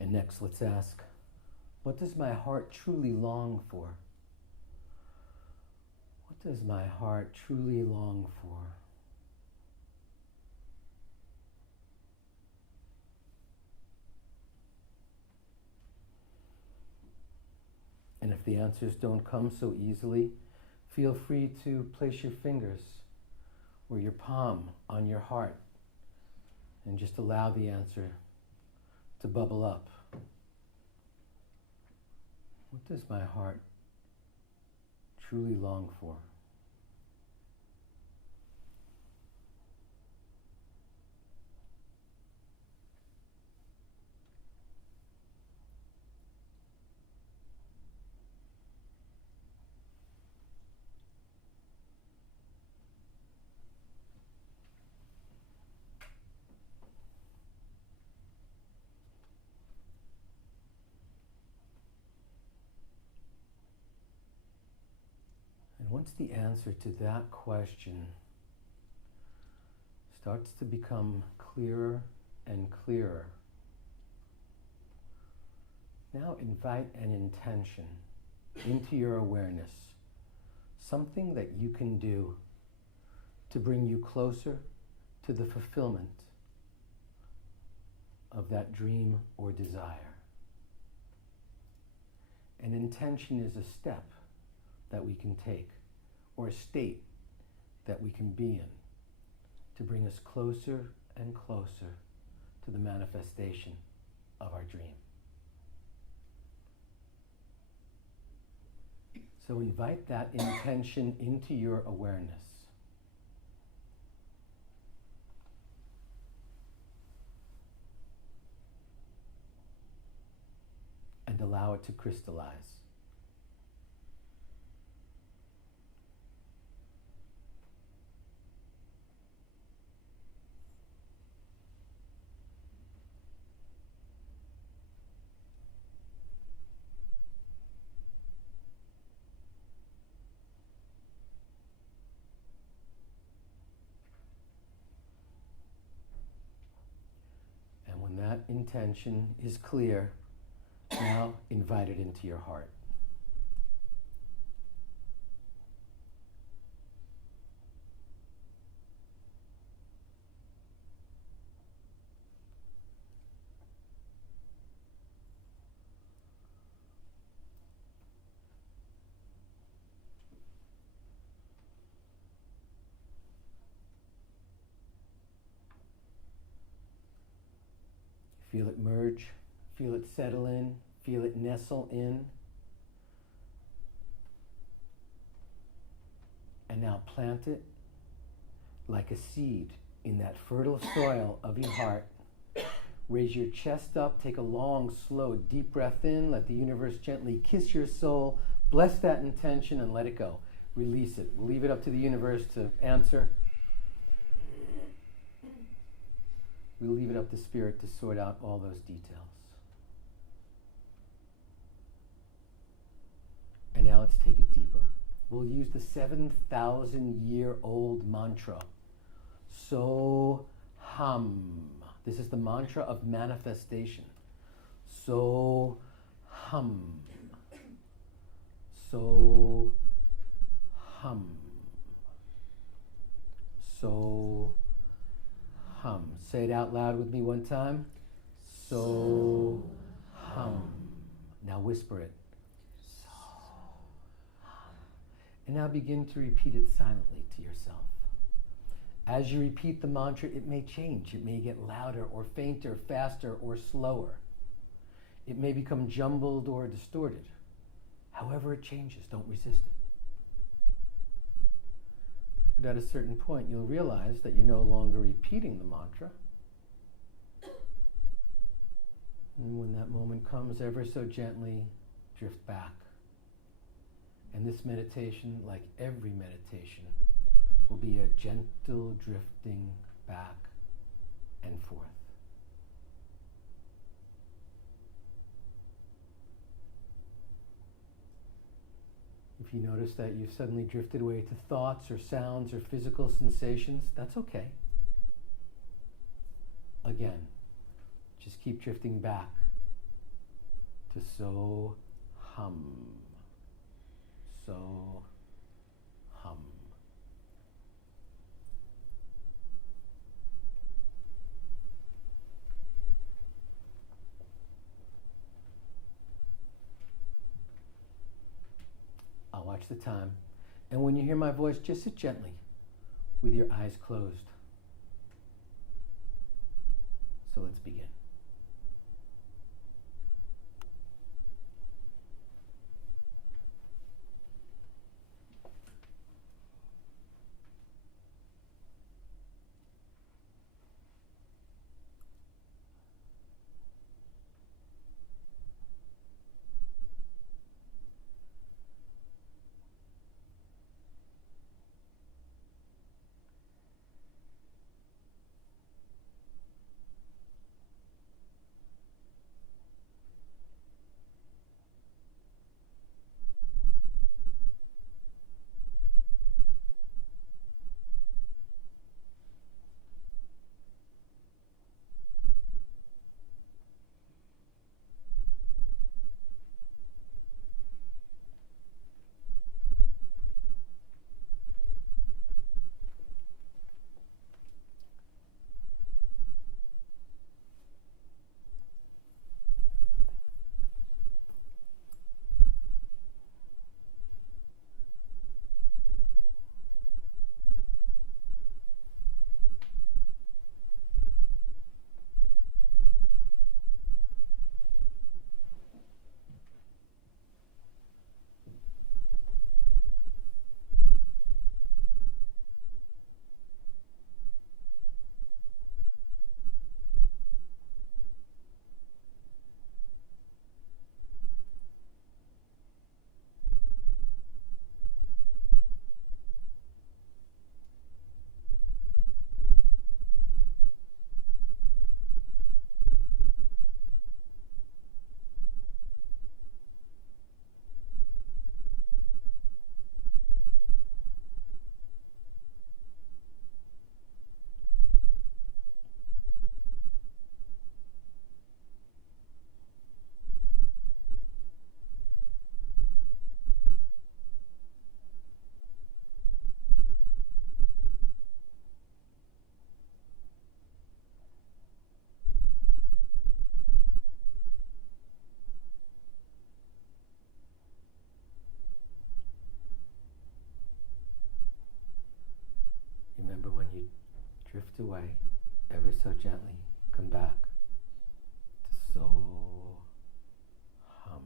And next, let's ask, what does my heart truly long for? What does my heart truly long for? And if the answers don't come so easily, feel free to place your fingers or your palm on your heart and just allow the answer to bubble up. What does my heart truly long for? And once the answer to that question starts to become clearer and clearer, now invite an intention into your awareness, something that you can do to bring you closer to the fulfillment of that dream or desire. An intention is a step that we can take, or a state that we can be in, to bring us closer and closer to the manifestation of our dream. So invite that intention into your awareness. And allow it to crystallize. That intention is clear, now invite it into your heart. Feel it merge, feel it settle in, feel it nestle in. And now plant it like a seed in that fertile soil of your heart. Raise your chest up, take a long, slow, deep breath in, let the universe gently kiss your soul, bless that intention and let it go. Release it. We'll leave it up to the universe to answer. We'll leave it up to Spirit to sort out all those details. And now let's take it deeper. We'll use the 7,000-year-old mantra, So Hum. This is the mantra of manifestation. So Hum. So Hum. So Hum. Say it out loud with me one time. So hum. Now whisper it. So hum. And now begin to repeat it silently to yourself. As you repeat the mantra, it may change. It may get louder or fainter, faster or slower. It may become jumbled or distorted. However it changes, don't resist it. But at a certain point, you'll realize that you're no longer repeating the mantra. And when that moment comes, ever so gently, drift back. And this meditation, like every meditation, will be a gentle drifting back and forth. If you notice that you've suddenly drifted away to thoughts or sounds or physical sensations, that's okay. Again, just keep drifting back to so hum. So hum. I'll watch the time, and when you hear my voice, just sit gently with your eyes closed. So let's begin. Remember, when you drift away, ever so gently, come back to so hum.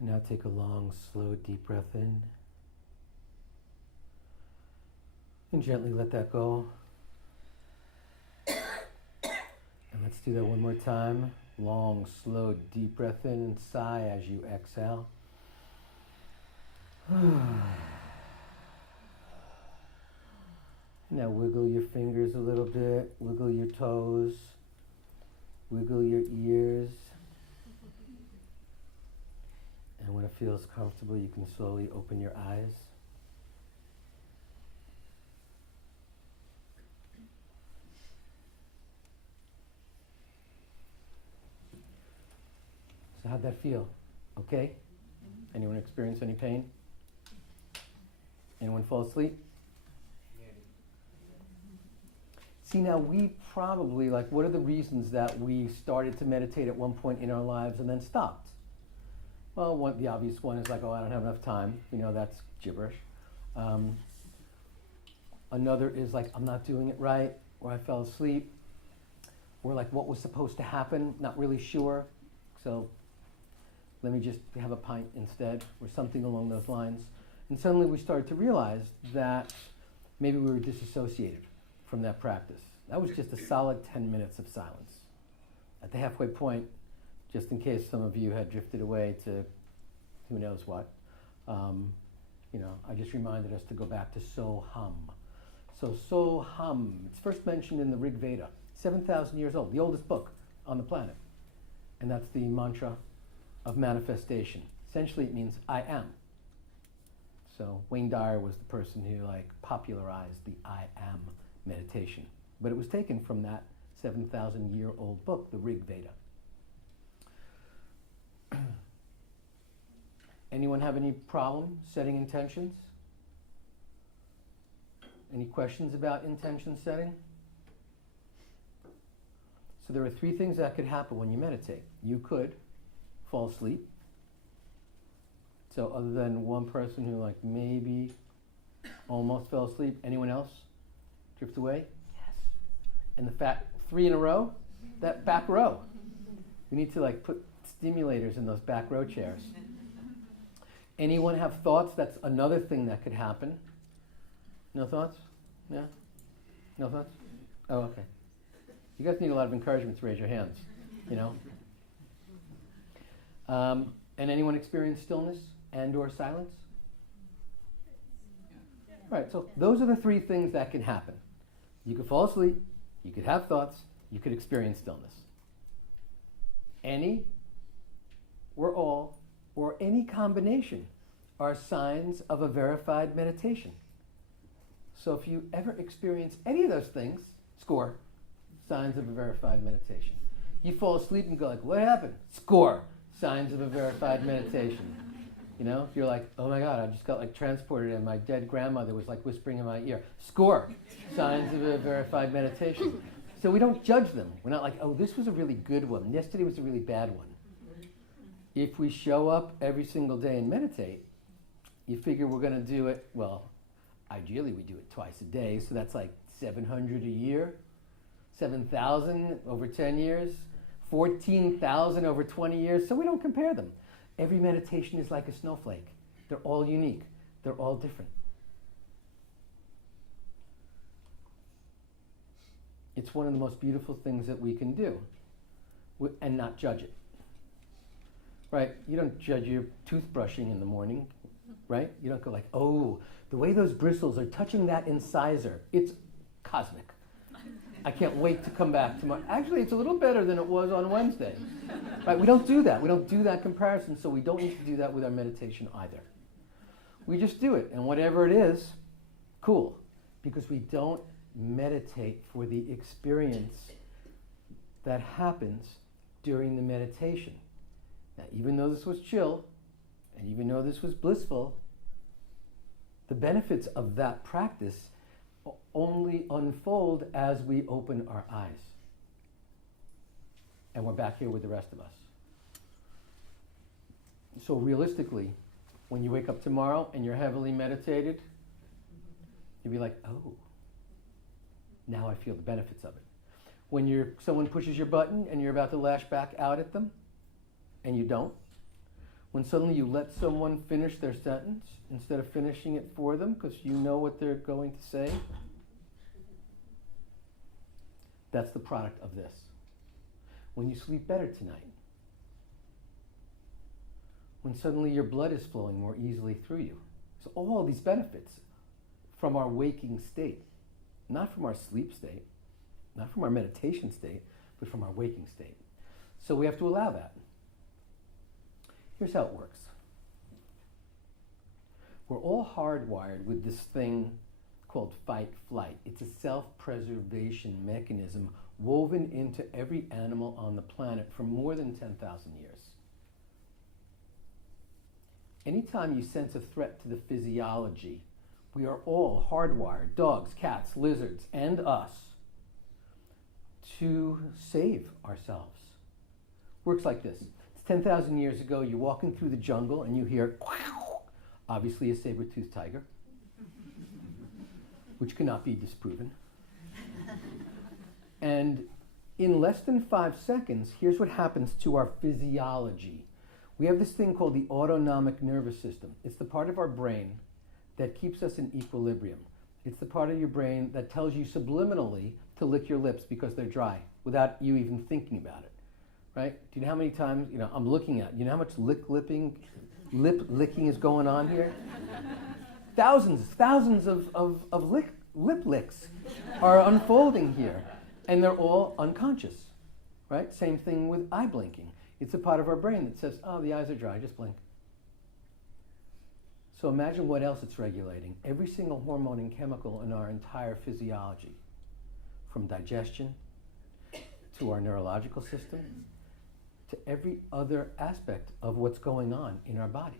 And now take a long, slow, deep breath in. And gently let that go. And let's do that one more time. Long, slow, deep breath in and sigh as you exhale. Now wiggle your fingers a little bit, wiggle your toes, wiggle your ears. And when it feels comfortable, you can slowly open your eyes. So how'd that feel? Okay? Anyone experience any pain? Anyone fall asleep? See, now we probably, what are the reasons that we started to meditate at one point in our lives and then stopped? Well, the obvious one is I don't have enough time. That's gibberish. Another is I'm not doing it right, or I fell asleep, or what was supposed to happen, not really sure. So let me just have a pint instead, or something along those lines. And suddenly we started to realize that maybe we were disassociated from that practice. That was just a solid 10 minutes of silence. At the halfway point, just in case some of you had drifted away to who knows what, I just reminded us to go back to So-Hum. So So-Hum, it's first mentioned in the Rig Veda, 7,000 years old, the oldest book on the planet. And that's the mantra of manifestation. Essentially it means I am. So Wayne Dyer was the person who popularized the I am meditation. But it was taken from that 7,000-year-old book, the Rig Veda. Anyone have any problem setting intentions? Any questions about intention setting? So there are three things that could happen when you meditate. You could fall asleep. So other than one person who maybe almost fell asleep, anyone else drift away? Yes. And the fact 3 in a row, that back row. We need to put stimulators in those back row chairs. Anyone have thoughts? That's another thing that could happen. No thoughts? Yeah? No thoughts? Oh, okay. You guys need a lot of encouragement to raise your hands, And anyone experience stillness and or silence? Right, so those are the three things that can happen. You could fall asleep, you could have thoughts, you could experience stillness. Any or all or any combination are signs of a verified meditation. So if you ever experience any of those things, score, signs of a verified meditation. You fall asleep and go what happened? Score, signs of a verified meditation. You're oh my God, I just got transported and my dead grandmother was whispering in my ear. Score, signs of a verified meditation. So we don't judge them. We're not oh, this was a really good one. Yesterday was a really bad one. If we show up every single day and meditate, you figure we're going to do it, ideally we do it twice a day, so that's 700 a year, 7,000 over 10 years, 14,000 over 20 years, so we don't compare them. Every meditation is like a snowflake. They're all unique. They're all different. It's one of the most beautiful things that we can do, and not judge it. Right? You don't judge your toothbrushing in the morning, right? You don't go oh, the way those bristles are touching that incisor, it's cosmic. I can't wait to come back tomorrow. Actually, it's a little better than it was on Wednesday. Right? We don't do that. We don't do that comparison, so we don't need to do that with our meditation either. We just do it, and whatever it is, cool. Because we don't meditate for the experience that happens during the meditation. Now, even though this was chill, and even though this was blissful, the benefits of that practice only unfold as we open our eyes. And we're back here with the rest of us. So realistically, when you wake up tomorrow and you're heavily meditated, you'll be oh, now I feel the benefits of it. When someone pushes your button and you're about to lash back out at them, and you don't, When suddenly you let someone finish their sentence instead of finishing it for them because you know what they're going to say? That's the product of this. When you sleep better tonight. When suddenly your blood is flowing more easily through you. So all these benefits from our waking state, not from our sleep state, not from our meditation state, but from our waking state. So we have to allow that. Here's how it works. We're all hardwired with this thing called fight-flight. It's a self-preservation mechanism woven into every animal on the planet for more than 10,000 years. Anytime you sense a threat to the physiology, we are all hardwired, dogs, cats, lizards, and us, to save ourselves. Works like this. It's 10,000 years ago, you're walking through the jungle and you hear, obviously a saber-toothed tiger, which cannot be disproven. And in less than 5 seconds, here's what happens to our physiology. We have this thing called the autonomic nervous system. It's the part of our brain that keeps us in equilibrium. It's the part of your brain that tells you subliminally to lick your lips because they're dry without you even thinking about it, right? Do you know how many times, I'm looking at, you know how much lip licking is going on here? Thousands of lip licks are unfolding here, and they're all unconscious, right? Same thing with eye blinking. It's a part of our brain that says, oh, the eyes are dry, just blink. So imagine what else it's regulating. Every single hormone and chemical in our entire physiology, from digestion to our neurological system to every other aspect of what's going on in our bodies.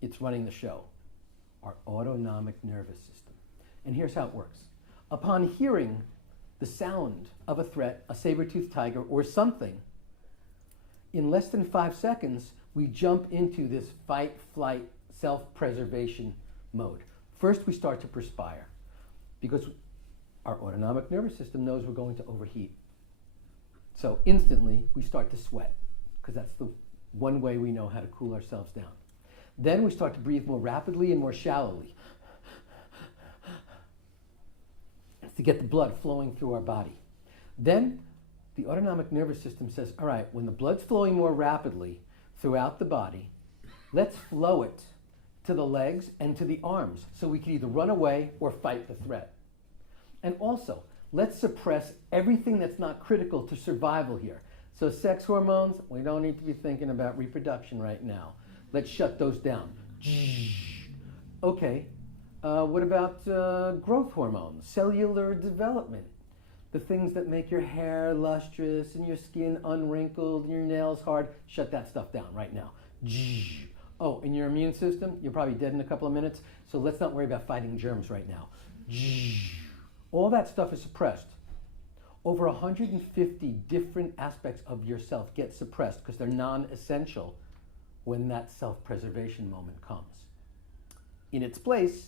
It's running the show, our autonomic nervous system. And here's how it works. Upon hearing the sound of a threat, a saber-toothed tiger or something, in less than 5 seconds, we jump into this fight, flight, self-preservation mode. First, we start to perspire because our autonomic nervous system knows we're going to overheat. So instantly, we start to sweat because that's the one way we know how to cool ourselves down. Then we start to breathe more rapidly and more shallowly to get the blood flowing through our body. Then the autonomic nervous system says, all right, when the blood's flowing more rapidly throughout the body, let's flow it to the legs and to the arms so we can either run away or fight the threat. And also, let's suppress everything that's not critical to survival here. So sex hormones, we don't need to be thinking about reproduction right now. Let's shut those down. Okay, what about growth hormones, cellular development? The things that make your hair lustrous and your skin unwrinkled and your nails hard, shut that stuff down right now. Oh, and your immune system, you're probably dead in a couple of minutes, so let's not worry about fighting germs right now. All that stuff is suppressed. Over 150 different aspects of yourself get suppressed because they're non-essential when that self-preservation moment comes. In its place,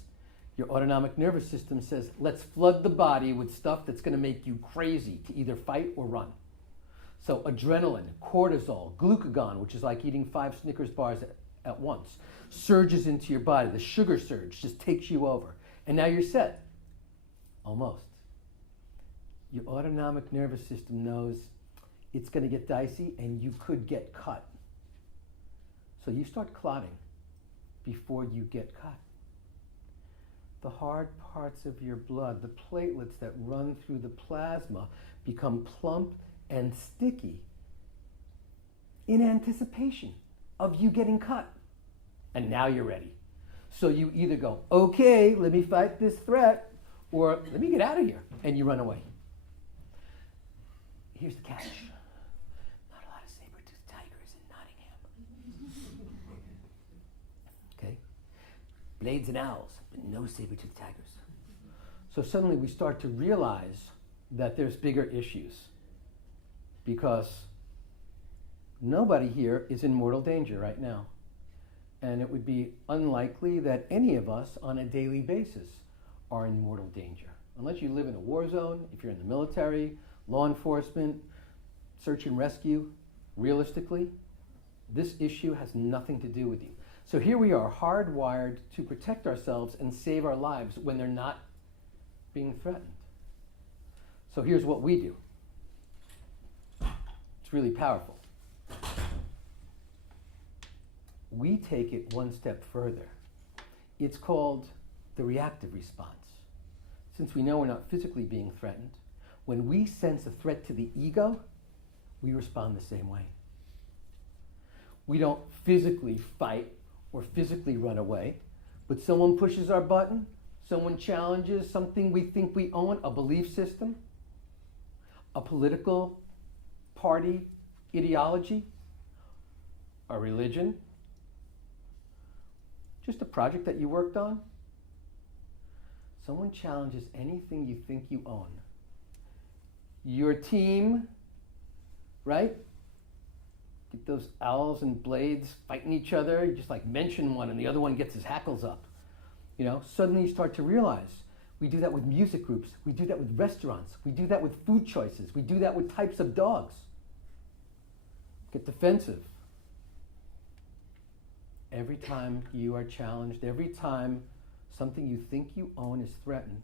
your autonomic nervous system says, let's flood the body with stuff that's going to make you crazy to either fight or run. So adrenaline, cortisol, glucagon, which is like eating 5 Snickers bars at once, surges into your body. The sugar surge just takes you over. And now you're set. Almost. Your autonomic nervous system knows it's going to get dicey and you could get cut. So you start clotting before you get cut. The hard parts of your blood, the platelets that run through the plasma, become plump and sticky in anticipation of you getting cut. And now you're ready. So you either go, okay, let me fight this threat, or let me get out of here, and you run away. Here's the catch. Not a lot of saber-toothed tigers in Nottingham. Okay? Blades and owls, but no saber-toothed tigers. So suddenly we start to realize that there's bigger issues because nobody here is in mortal danger right now. And it would be unlikely that any of us on a daily basis are in mortal danger. Unless you live in a war zone, if you're in the military, law enforcement, search and rescue, realistically, this issue has nothing to do with you. So here we are, hardwired to protect ourselves and save our lives when they're not being threatened. So here's what we do. It's really powerful. We take it one step further. It's called the reactive response. Since we know we're not physically being threatened, when we sense a threat to the ego, we respond the same way. We don't physically fight or physically run away, but someone pushes our button, someone challenges something we think we own, a belief system, a political party ideology, a religion, just a project that you worked on. Someone challenges anything you think you own. Your team, right? Get those owls and blades fighting each other. You just like mention one and the other one gets his hackles up. You know, suddenly you start to realize we do that with music groups. We do that with restaurants. We do that with food choices. We do that with types of dogs. Get defensive. Every time you are challenged, every time something you think you own is threatened,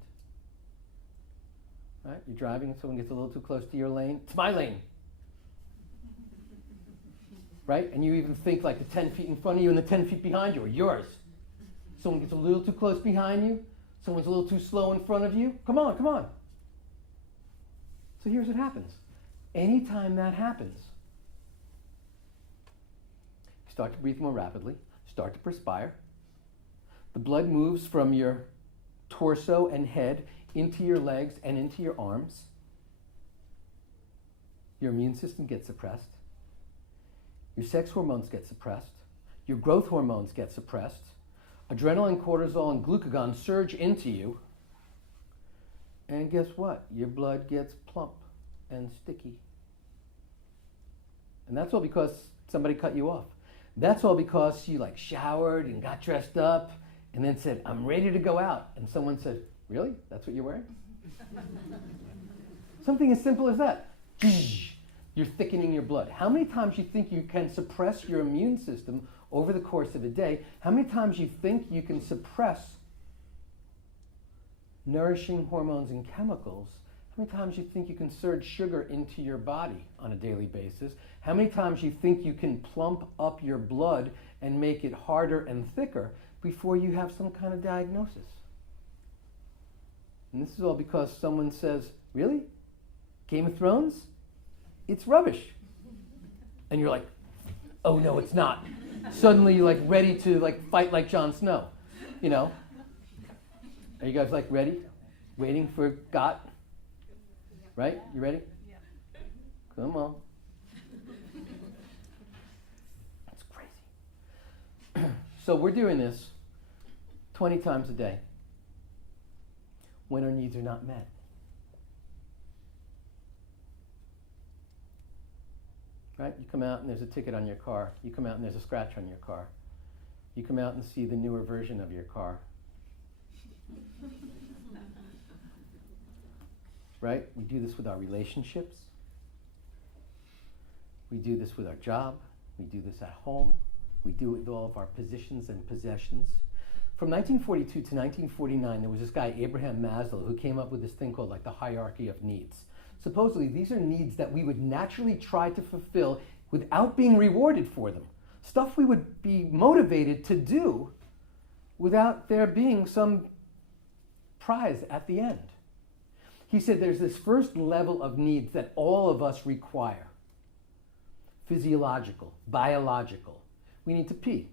right? You're driving and someone gets a little too close to your lane. It's my lane. Right? And you even think like the 10 feet in front of you and the 10 feet behind you are yours. Someone gets a little too close behind you. Someone's a little too slow in front of you. Come on, come on. So here's what happens. Anytime that happens, you start to breathe more rapidly, start to perspire. The blood moves from your torso and head into your legs and into your arms. Your immune system gets suppressed. Your sex hormones get suppressed. Your growth hormones get suppressed. Adrenaline, cortisol, and glucagon surge into you. And guess what? Your blood gets plump and sticky. And that's all because somebody cut you off. That's all because you like showered and got dressed up and then said, I'm ready to go out. And someone said, really? That's what you're wearing? Something as simple as that. You're thickening your blood. How many times you think you can suppress your immune system over the course of a day? How many times you think you can suppress nourishing hormones and chemicals? How many times you think you can surge sugar into your body on a daily basis? How many times you think you can plump up your blood and make it harder and thicker before you have some kind of diagnosis? And this is all because someone says, really? Game of Thrones? It's rubbish. And you're like, oh no, it's not. Suddenly you're like ready to like fight like Jon Snow, you know? Are you guys like ready? Waiting for Got? Right? You ready? Yeah. Come on. That's crazy. So we're doing this 20 times a day when our needs are not met. Right? You come out and there's a ticket on your car. You come out and there's a scratch on your car. You come out and see the newer version of your car. Right? We do this with our relationships. We do this with our job. We do this at home. We do it with all of our positions and possessions. From 1942 to 1949, there was this guy, Abraham Maslow, who came up with this thing called like the hierarchy of needs. Supposedly, these are needs that we would naturally try to fulfill without being rewarded for them. Stuff we would be motivated to do without there being some prize at the end. He said there's this first level of needs that all of us require. Physiological, biological. We need to pee.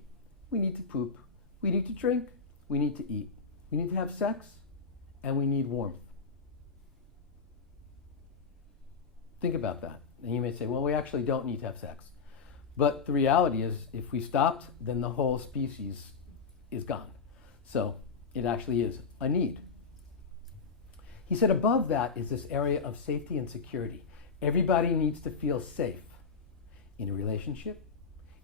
We need to poop. We need to drink. We need to eat. We need to have sex. And we need warmth. Think about that. And you may say, well, we actually don't need to have sex. But the reality is, if we stopped, then the whole species is gone. So it actually is a need. He said above that is this area of safety and security. Everybody needs to feel safe in a relationship,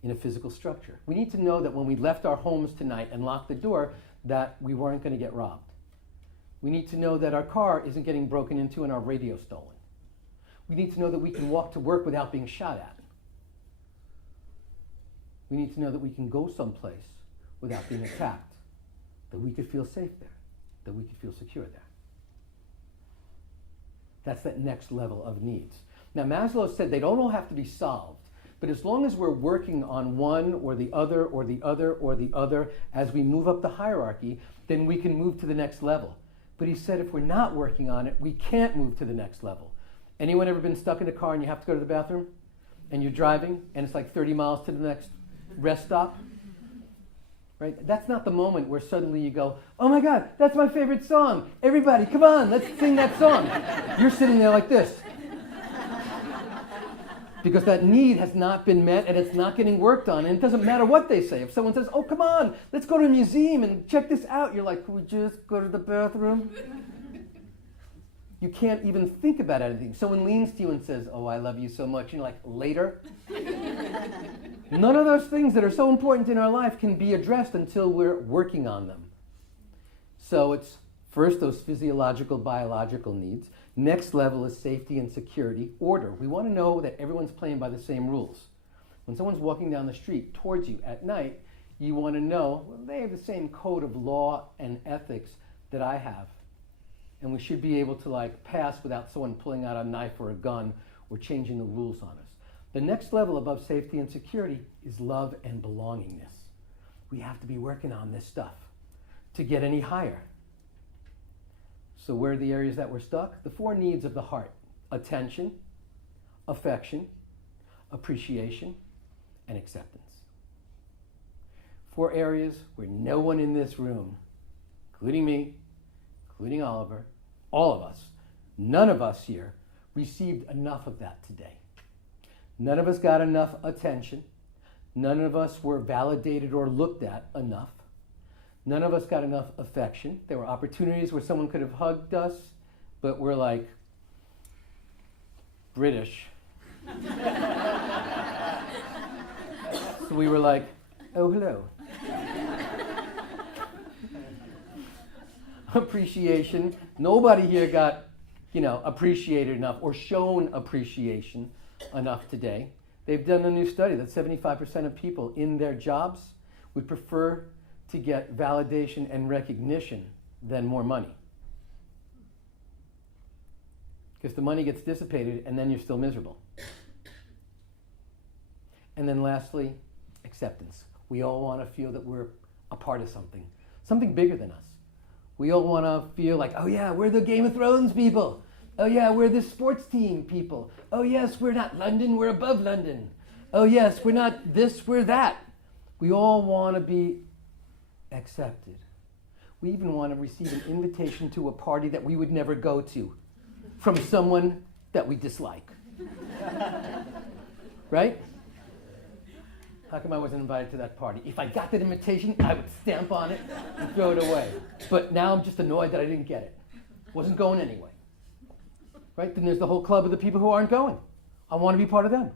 in a physical structure. We need to know that when we left our homes tonight and locked the door, that we weren't going to get robbed. We need to know that our car isn't getting broken into and our radio stolen. We need to know that we can walk to work without being shot at. We need to know that we can go someplace without being attacked, that we could feel safe there, that we could feel secure there. That's that next level of needs. Now, Maslow said they don't all have to be solved, but as long as we're working on one or the other or the other or the other as we move up the hierarchy, then we can move to the next level. But he said if we're not working on it, we can't move to the next level. Anyone ever been stuck in a car and you have to go to the bathroom? And you're driving and it's like 30 miles to the next rest stop? Right? That's not the moment where suddenly you go, oh my God, that's my favorite song. Everybody, come on, let's sing that song. You're sitting there like this. Because that need has not been met and it's not getting worked on. And it doesn't matter what they say. If someone says, oh, come on, let's go to a museum and check this out. You're like, can we just go to the bathroom? You can't even think about anything. Someone leans to you and says, oh, I love you so much. And you're like, later? None of those things that are so important in our life can be addressed until we're working on them. So it's first those physiological, biological needs. Next level is safety and security, order. We want to know that everyone's playing by the same rules. When someone's walking down the street towards you at night, you want to know, well, they have the same code of law and ethics that I have. And we should be able to pass without someone pulling out a knife or a gun or changing the rules on us. The next level above safety and security is love and belongingness. We have to be working on this stuff to get any higher. So where are the areas that we're stuck? The 4 needs of the heart: attention, affection, appreciation, and acceptance. 4 areas where no one in this room, including me, including Oliver, all of us, none of us here received enough of that today. None of us got enough attention. None of us were validated or looked at enough. None of us got enough affection. There were opportunities where someone could have hugged us, but we're like British. So we were like, oh, hello. Appreciation. Nobody here got, appreciated enough or shown appreciation enough today. They've done a new study that 75% of people in their jobs would prefer to get validation and recognition than more money. Because the money gets dissipated and then you're still miserable. And then lastly, acceptance. We all want to feel that we're a part of something bigger than us. We all want to feel like, oh yeah, we're the Game of Thrones people. Oh yeah, we're the sports team people. Oh yes, we're not London, we're above London. Oh yes, we're not this, we're that. We all want to be accepted. We even want to receive an invitation to a party that we would never go to from someone that we dislike. Right? How come I wasn't invited to that party? If I got that invitation, I would stamp on it and throw it away. But now I'm just annoyed that I didn't get it. Wasn't going anyway. Right? Then there's the whole club of the people who aren't going. I want to be part of them.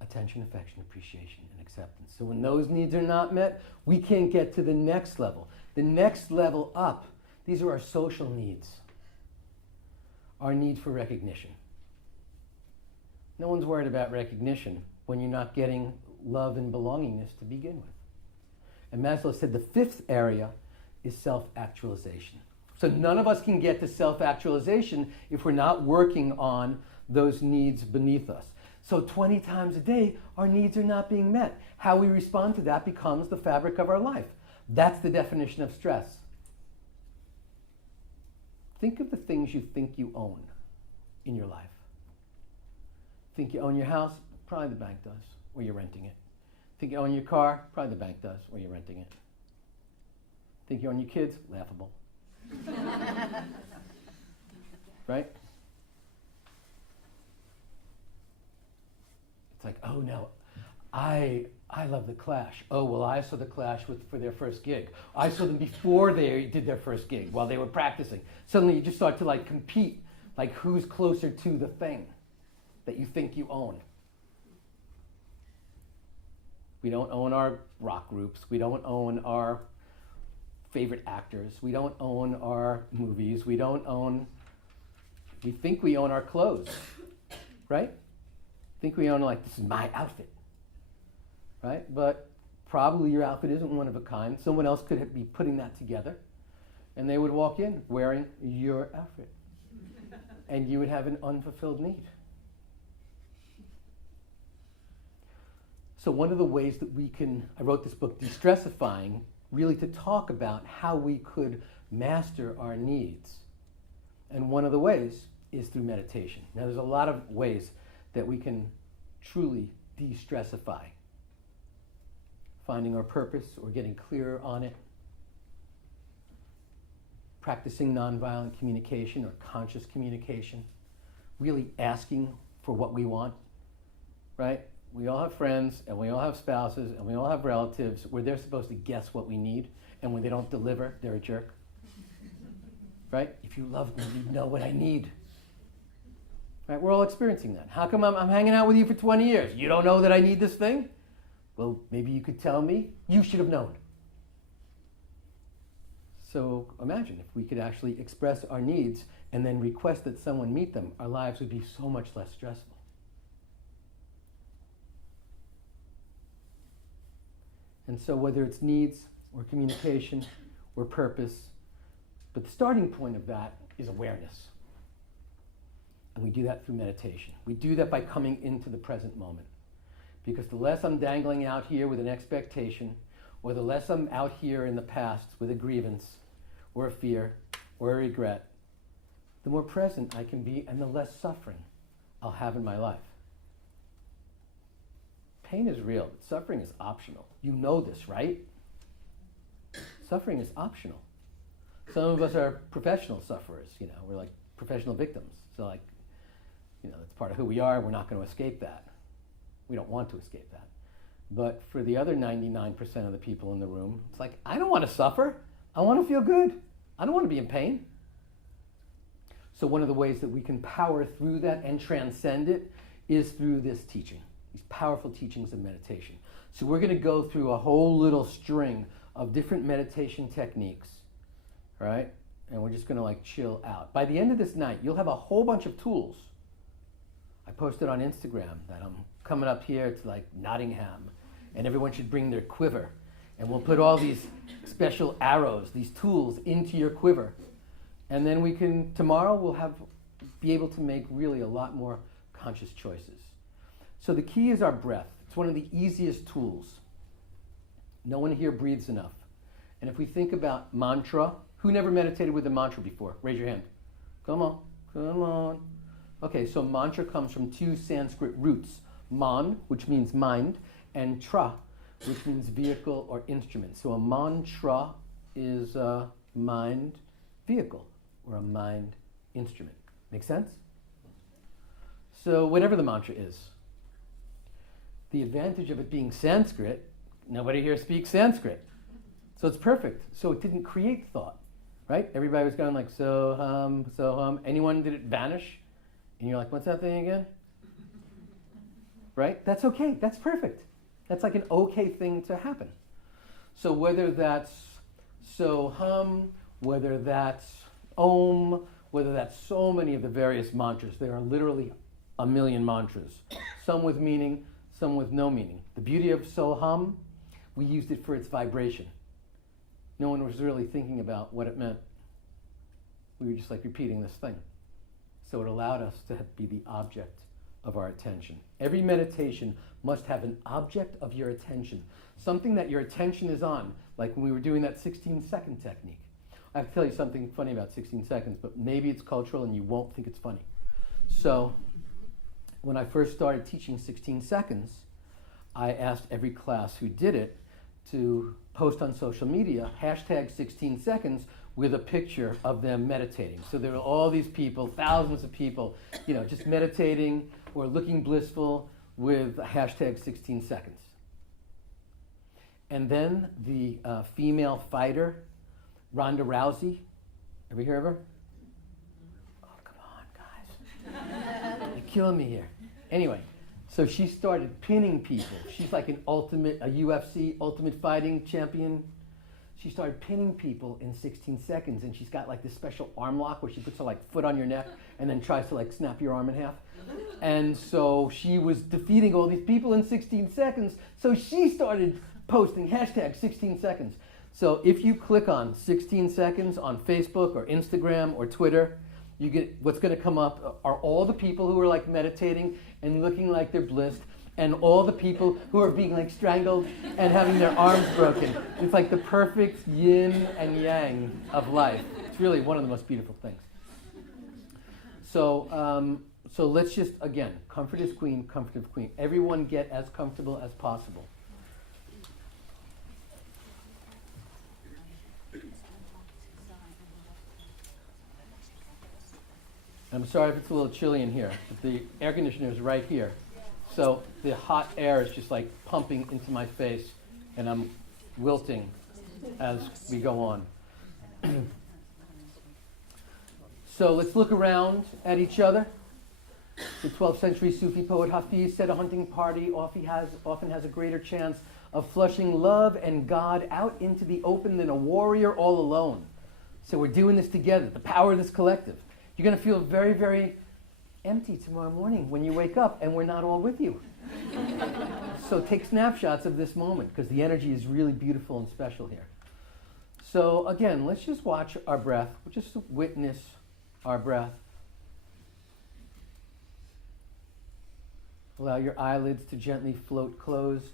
Attention, affection, appreciation, and acceptance. So when those needs are not met, we can't get to the next level. The next level up, these are our social needs. Our need for recognition. No one's worried about recognition when you're not getting love and belongingness to begin with. And Maslow said the 5th area is self-actualization. So none of us can get to self-actualization if we're not working on those needs beneath us. So 20 times a day, our needs are not being met. How we respond to that becomes the fabric of our life. That's the definition of stress. Think of the things you think you own in your life. Think you own your house? Probably the bank does, or you're renting it. Think you own your car? Probably the bank does, or you're renting it. Think you own your kids? Laughable. Right? It's like, oh no, I love The Clash. Oh, well, I saw The Clash for their first gig. I saw them before they did their first gig, while they were practicing. Suddenly you just start to compete, who's closer to the thing that you think you own. We don't own our rock groups. We don't own our favorite actors. We don't own our movies. We think we own our clothes, right? think we own like, this is my outfit, right? But probably your outfit isn't one of a kind. Someone else could be putting that together, and they would walk in wearing your outfit, and you would have an unfulfilled need. So one of the ways that we can, I wrote this book, De-Stressifying, really to talk about how we could master our needs. And one of the ways is through meditation. Now there's a lot of ways that we can truly de-stressify. Finding our purpose or getting clearer on it. Practicing nonviolent communication or conscious communication. Really asking for what we want, right? We all have friends, and we all have spouses, and we all have relatives where they're supposed to guess what we need, and when they don't deliver, they're a jerk. Right? If you love me, you know what I need. Right? We're all experiencing that. How come I'm hanging out with you for 20 years? You don't know that I need this thing? Well, maybe you could tell me. You should have known. So imagine if we could actually express our needs and then request that someone meet them, our lives would be so much less stressful. And so whether it's needs or communication or purpose, but the starting point of that is awareness. And we do that through meditation. We do that by coming into the present moment. Because the less I'm dangling out here with an expectation, or the less I'm out here in the past with a grievance, or a fear, or a regret, the more present I can be and the less suffering I'll have in my life. Pain is real, but suffering is optional. You know this, right? Suffering is optional. Some of us are professional sufferers, we're like professional victims. So that's part of who we are. We're not going to escape that. We don't want to escape that. But for the other 99% of the people in the room, it's like, I don't want to suffer. I want to feel good. I don't want to be in pain. So one of the ways that we can power through that and transcend it is through this teaching. These powerful teachings of meditation. So we're going to go through a whole little string of different meditation techniques, right? And we're just going to chill out. By the end of this night, you'll have a whole bunch of tools. I posted on Instagram that I'm coming up here to Nottingham, and everyone should bring their quiver. And we'll put all these special arrows, these tools into your quiver. And then tomorrow we'll be able to make really a lot more conscious choices. So the key is our breath. It's one of the easiest tools. No one here breathes enough. And if we think about mantra, who never meditated with a mantra before? Raise your hand. Come on, come on. Okay, so mantra comes from two Sanskrit roots. Man, which means mind, and tra, which means vehicle or instrument. So a mantra is a mind vehicle or a mind instrument. Make sense? So whatever the mantra is, the advantage of it being Sanskrit, nobody here speaks Sanskrit. So it's perfect. So it didn't create thought, right? Everybody was going so hum. Anyone, did it vanish? And you're like, what's that thing again? Right? That's okay. That's perfect. That's an okay thing to happen. So whether that's so hum, whether that's om, whether that's so many of the various mantras, there are literally a million mantras. Some with meaning, some with no meaning. The beauty of so hum, we used it for its vibration. No one was really thinking about what it meant. We were just repeating this thing. So it allowed us to be the object of our attention. Every meditation must have an object of your attention, something that your attention is on, like when we were doing that 16-second technique. I have to tell you something funny about 16 seconds, but maybe it's cultural and you won't think it's funny. So when I first started teaching 16 seconds, I asked every class who did it to post on social media, hashtag 16 seconds, with a picture of them meditating. So there were all these people, thousands of people, just meditating or looking blissful with hashtag 16 seconds. And then the female fighter, Ronda Rousey, ever hear of her? Oh, come on, guys. You're killing me here. Anyway, so she started pinning people. She's like a UFC, ultimate fighting champion. she started pinning people in 16 seconds, and she's got like this special arm lock where she puts her like foot on your neck and then tries to like snap your arm in half. And so she was defeating all these people in 16 seconds, so she started posting hashtag 16 seconds. So if you click on 16 seconds on Facebook or Instagram or Twitter, you get what's going to come up are all the people who are like meditating and looking like they're blissed, and all the people who are being like strangled and having their arms broken. It's like the perfect yin and yang of life. It's really one of the most beautiful things. So so let's just, again, comfort is queen, comfort is queen. Everyone get as comfortable as possible. I'm sorry if it's a little chilly in here, but the air conditioner is right here. So the hot air is just like pumping into my face, and I'm wilting as we go on. So let's look around at each other. The 12th century Sufi poet Hafiz said a hunting party often has a greater chance of flushing love and God out into the open than a warrior all alone. So we're doing this together, the power of this collective. You're going to feel very, very empty tomorrow morning when you wake up and we're not all with you. So take snapshots of this moment because the energy is really beautiful and special here. So again, let's just watch our breath. We'll just witness our breath. Allow your eyelids to gently float closed.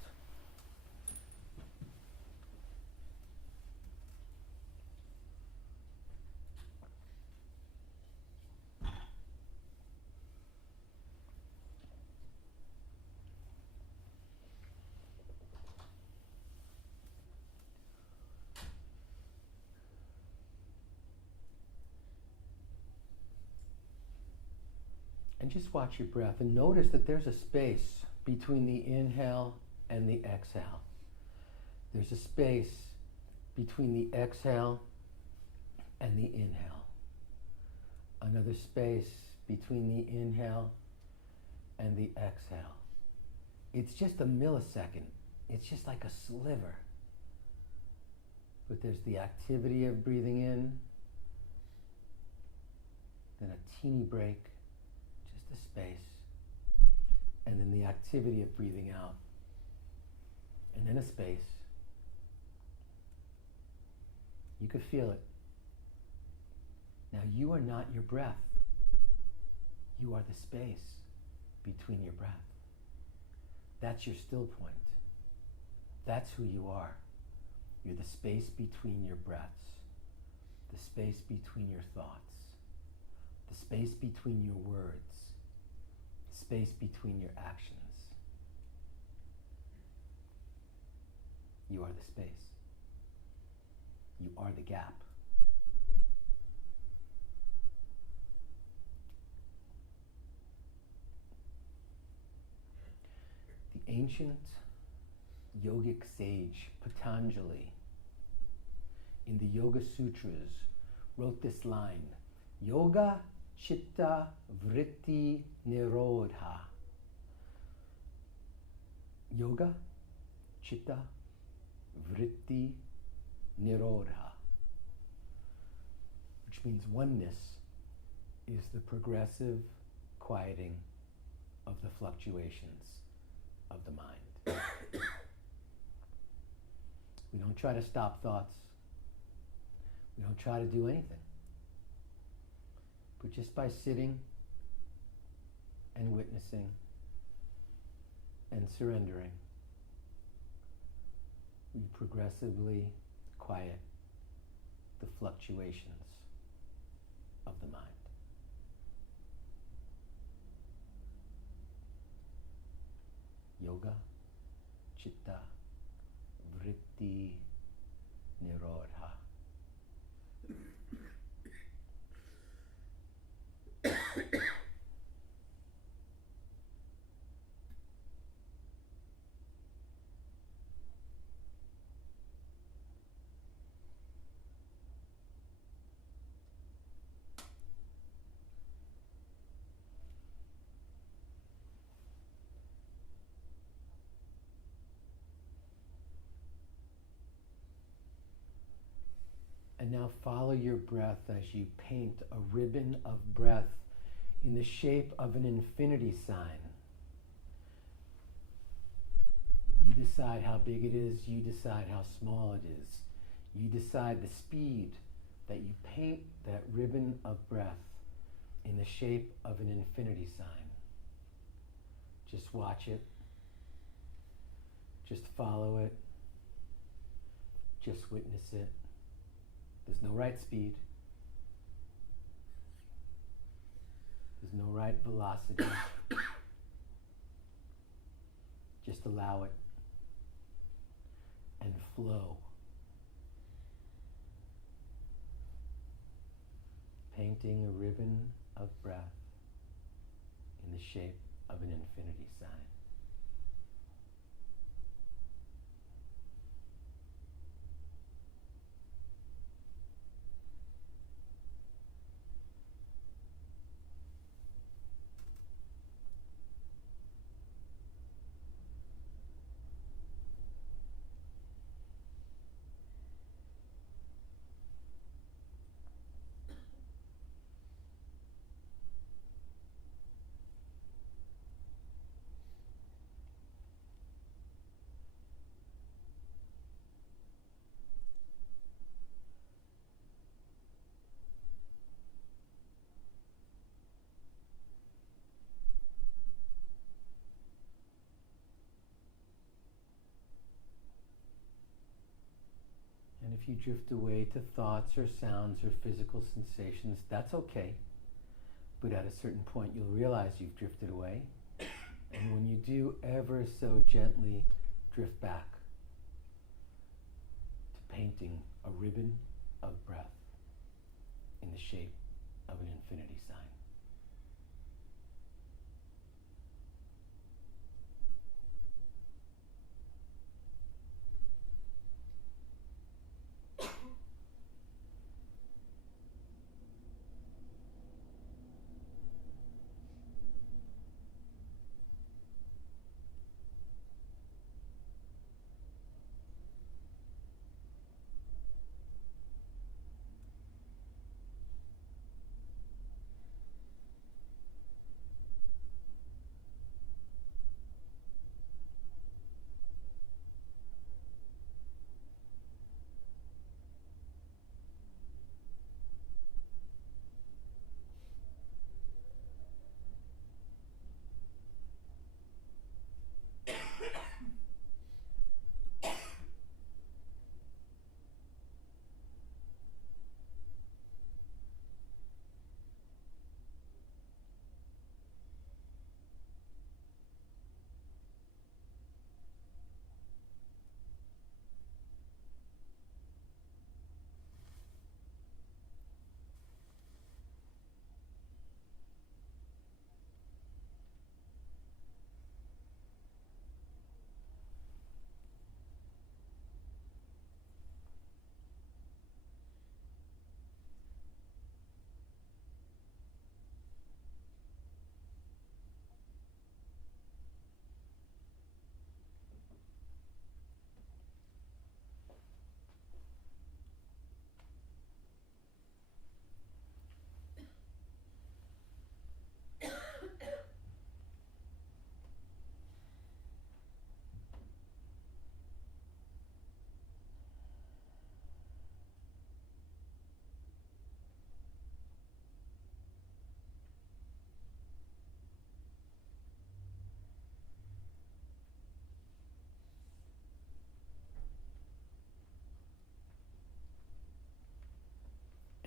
And just watch your breath and notice that there's a space between the inhale and the exhale. There's a space between the exhale and the inhale. Another space between the inhale and the exhale. It's just a millisecond. It's just like a sliver. But there's the activity of breathing in, then a teeny break, the space, and then the activity of breathing out, and then a space. You could feel it. Now you are not your breath. You are the space between your breath. That's your still point. That's who you are. You're the space between your breaths, the space between your thoughts, the space between your words, space between your actions. You are the space. You are the gap. The ancient yogic sage Patanjali in the Yoga Sutras wrote this line: Yoga Chitta Vritti Nirodha. Yoga Chitta Vritti Nirodha. Which means oneness is the progressive quieting of the fluctuations of the mind. We don't try to stop thoughts. We don't try to do anything. But just by sitting and witnessing and surrendering, we progressively quiet the fluctuations of the mind. Yoga, Chitta, Vritti, Nirodha. And now follow your breath as you paint a ribbon of breath in the shape of an infinity sign. You decide how big it is, you decide how small it is. You decide the speed that you paint that ribbon of breath in the shape of an infinity sign. Just watch it. Just follow it. Just witness it. There's no right speed. There's no right velocity. Just allow it and flow. Painting a ribbon of breath in the shape of an infinity sign. And if you drift away to thoughts or sounds or physical sensations, that's okay. But at a certain point, you'll realize you've drifted away. And when you do, ever so gently drift back to painting a ribbon of breath in the shape of an infinity sign.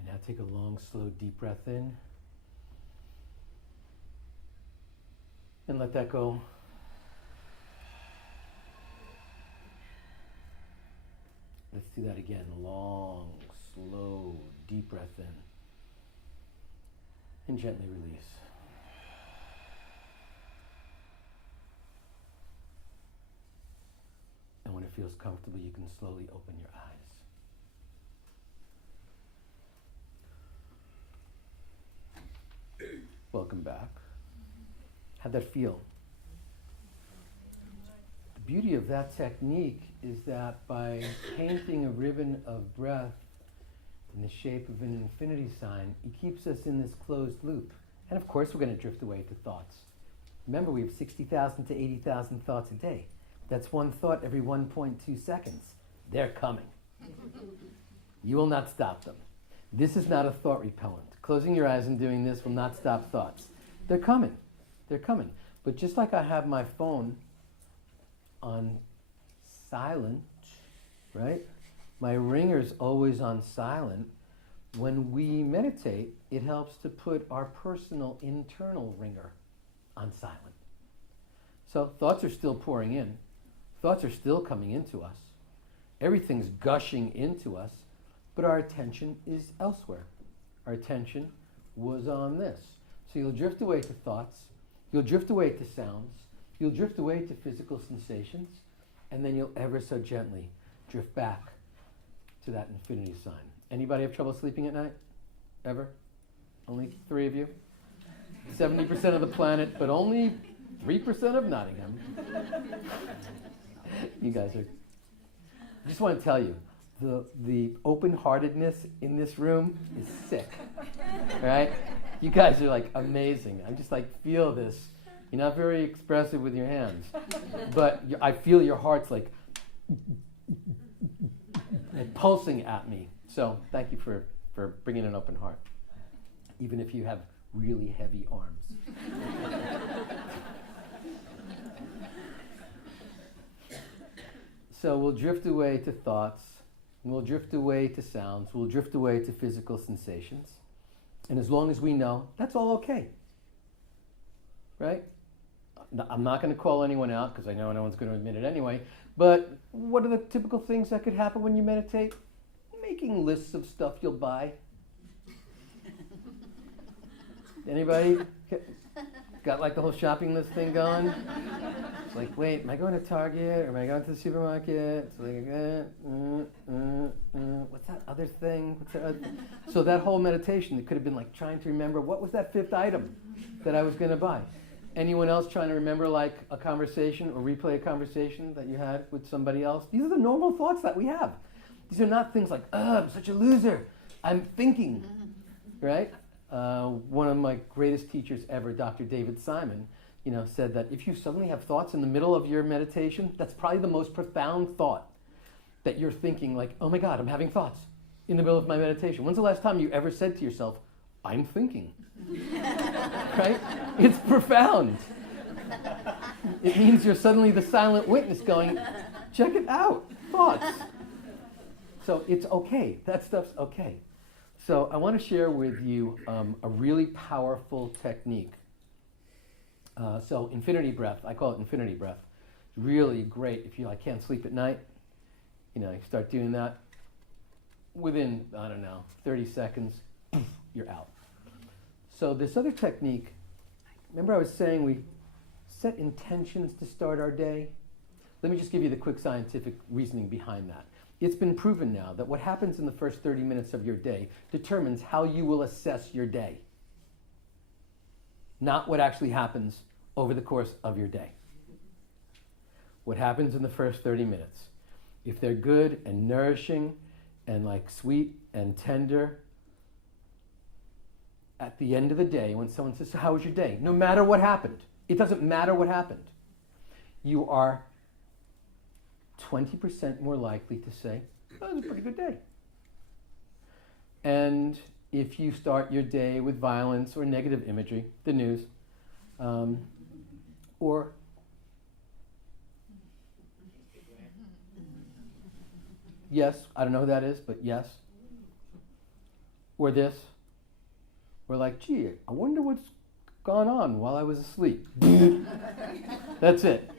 Now take a long, slow, deep breath in. And let that go. Let's do that again. Long, slow, deep breath in. And gently release. And when it feels comfortable, you can slowly open your eyes. Welcome back. How'd that feel? The beauty of that technique is that by painting a ribbon of breath in the shape of an infinity sign. It keeps us in this closed loop. And of course, we're going to drift away to thoughts. Remember, we have 60,000 to 80,000 thoughts a day. That's one thought every 1.2 seconds. They're coming. You will not stop them. This is not a thought repellent. Closing your eyes and doing this will not stop thoughts. They're coming. They're coming. But just like I have my phone on silent, right? My ringer's always on silent. When we meditate, it helps to put our personal internal ringer on silent. So thoughts are still pouring in. Thoughts are still coming into us. Everything's gushing into us, but our attention is elsewhere. Our attention was on this. So you'll drift away to thoughts, you'll drift away to sounds, you'll drift away to physical sensations, and then you'll ever so gently drift back to that infinity sign. Anybody have trouble sleeping at night? Ever? Only 3 of you? 70% of the planet, but only 3% of Nottingham. You guys are... I just want to tell you, the open-heartedness in this room is sick, right? You guys are like amazing. I just like feel this. You're not very expressive with your hands, but I feel your hearts like pulsing at me. So thank you for bringing an open heart, even if you have really heavy arms. So we'll drift away to thoughts, and we'll drift away to sounds, we'll drift away to physical sensations. And as long as we know, that's all okay. Right? I'm not going to call anyone out because I know no one's going to admit it anyway, but what are the typical things that could happen when you meditate? Making lists of stuff you'll buy. Anybody got like the whole shopping list thing going? It's like, wait, am I going to Target or am I going to the supermarket? It's like, what's that other thing? So that whole meditation, it could have been like trying to remember what was that 5th item that I was going to buy. Anyone else trying to remember like a conversation or replay a conversation that you had with somebody else? These are the normal thoughts that we have. These are not things like, I'm such a loser. I'm thinking, right? One of my greatest teachers ever, Dr. David Simon, said that if you suddenly have thoughts in the middle of your meditation, that's probably the most profound thought that you're thinking like, oh my God, I'm having thoughts in the middle of my meditation. When's the last time you ever said to yourself, I'm thinking? Right? It's profound. It means you're suddenly the silent witness going, check it out, thoughts. So it's okay. That stuff's okay. So I want to share with you a really powerful technique. So infinity breath, I call it infinity breath. It's really great if you can't sleep at night. You start doing that. Within, 30 seconds, you're out. So this other technique, remember I was saying we set intentions to start our day? Let me just give you the quick scientific reasoning behind that. It's been proven now that what happens in the first 30 minutes of your day determines how you will assess your day, not what actually happens over the course of your day. What happens in the first 30 minutes. If they're good and nourishing and sweet and tender, at the end of the day, when someone says, so how was your day? No matter what happened, it doesn't matter what happened, you are 20% more likely to say, oh, it was a pretty good day. And if you start your day with violence or negative imagery, the news, or yes, I don't know who that is, but yes, or this, we're like, gee, I wonder what's gone on while I was asleep. That's it.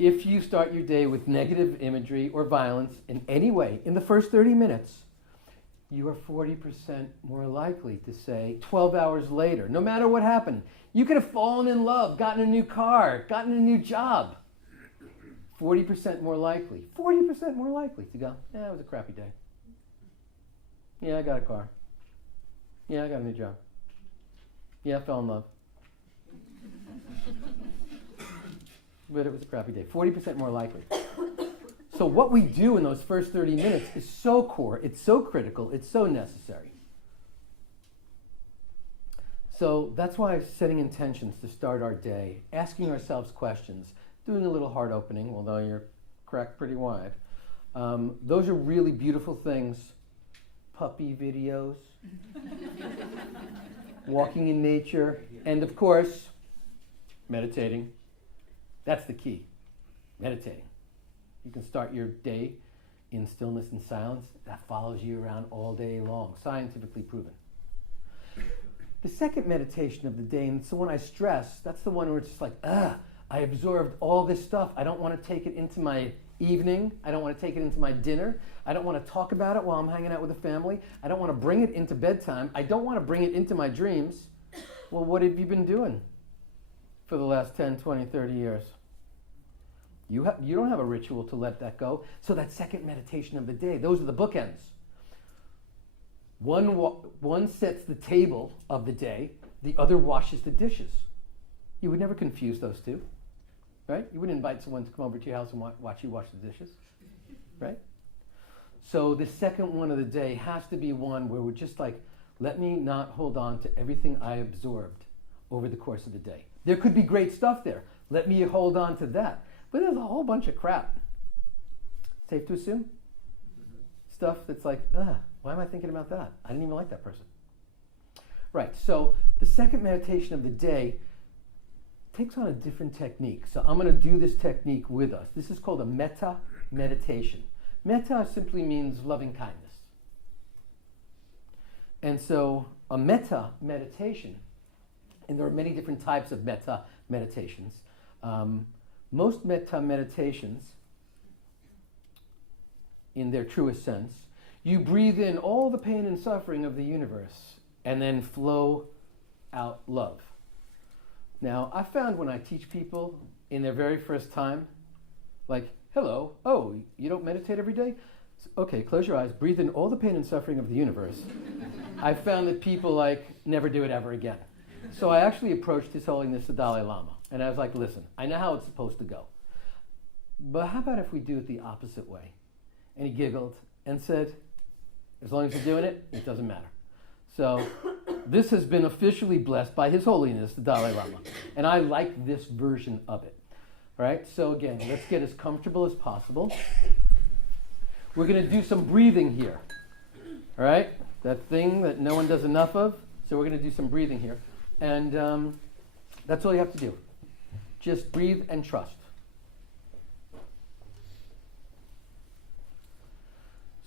If you start your day with negative imagery or violence in any way, in the first 30 minutes, you are 40% more likely to say 12 hours later, no matter what happened, you could have fallen in love, gotten a new car, gotten a new job. 40% more likely to go, yeah, it was a crappy day. Yeah, I got a car. Yeah, I got a new job. Yeah, I fell in love. But it was a crappy day. 40% more likely. So what we do in those first 30 minutes is so core, it's so critical, it's so necessary. So that's why setting intentions to start our day, asking ourselves questions, doing a little heart opening, although you're cracked pretty wide. Those are really beautiful things. Puppy videos, walking in nature, and of course, meditating. That's the key, meditating. You can start your day in stillness and silence. That follows you around all day long, scientifically proven. The second meditation of the day, and it's the one I stress, that's the one where it's just like, I absorbed all this stuff. I don't want to take it into my evening. I don't want to take it into my dinner. I don't want to talk about it while I'm hanging out with the family. I don't want to bring it into bedtime. I don't want to bring it into my dreams. Well, what have you been doing for the last 10, 20, 30 years? You don't have a ritual to let that go. So that second meditation of the day, those are the bookends. One sets the table of the day, the other washes the dishes. You would never confuse those two, right? You wouldn't invite someone to come over to your house and watch you wash the dishes, right? So the second one of the day has to be one where we're just like, let me not hold on to everything I absorbed over the course of the day. There could be great stuff there. Let me hold on to that. But there's a whole bunch of crap. Safe to assume? Stuff that's like, why am I thinking about that? I didn't even like that person. Right, so the second meditation of the day takes on a different technique. So I'm going to do this technique with us. This is called a metta meditation. Metta simply means loving kindness. And so a metta meditation, and there are many different types of metta meditations. Most metta meditations, in their truest sense, you breathe in all the pain and suffering of the universe and then flow out love. Now, I found when I teach people in their very first time, like, hello, oh, you don't meditate every day? Okay, close your eyes, breathe in all the pain and suffering of the universe. I found that people, like, never do it ever again. So I actually approached His Holiness the Dalai Lama, and I was like, listen, I know how it's supposed to go, but how about if we do it the opposite way? And he giggled and said, as long as you're doing it, it doesn't matter. So this has been officially blessed by His Holiness, the Dalai Lama. And I like this version of it. All right, so again, let's get as comfortable as possible. We're going to do some breathing here. All right, that thing that no one does enough of. So we're going to do some breathing here. And that's all you have to do. Just breathe and trust.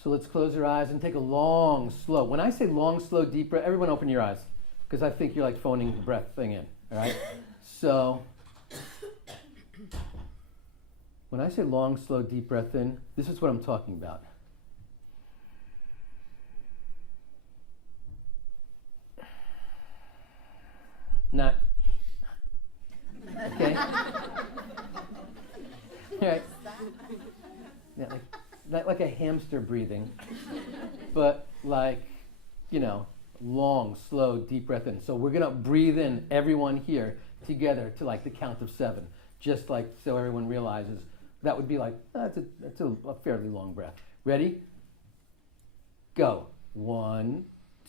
So let's close our eyes and take a long, slow. When I say long, slow, deep breath, everyone open your eyes, because I think you're like phoning the breath thing in, all right? So when I say long, slow, deep breath in, this is what I'm talking about. Not, okay? All right. Yeah, not like a hamster breathing, but like, long, slow, deep breath in. So we're going to breathe in, everyone here, together to like the count of 7, just like so everyone realizes that would be like, that's a fairly long breath. Ready? Go. 1,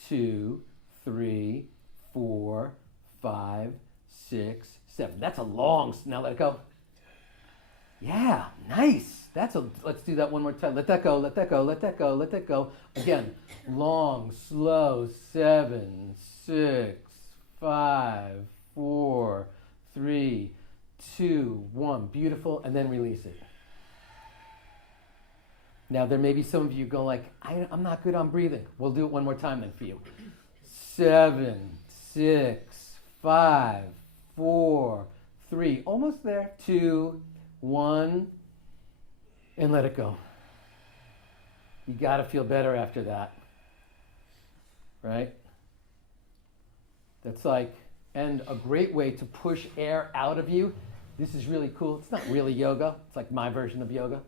2, 3, 4, 5, 6, 7. That's a long, now let it go. Yeah, nice. Let's do that one more time. Let that go, let that go, let that go, let that go. Again, long, slow, 7, 6, 5, 4, 3, 2, 1. Beautiful, and then release it. Now, there may be some of you go like, I'm not good on breathing. We'll do it one more time then for you. 7, 6, 5, 4, 3. Almost there. 2, 1. And let it go. You got to feel better after that. Right? That's like, and a great way to push air out of you. This is really cool. It's not really yoga. It's like my version of yoga.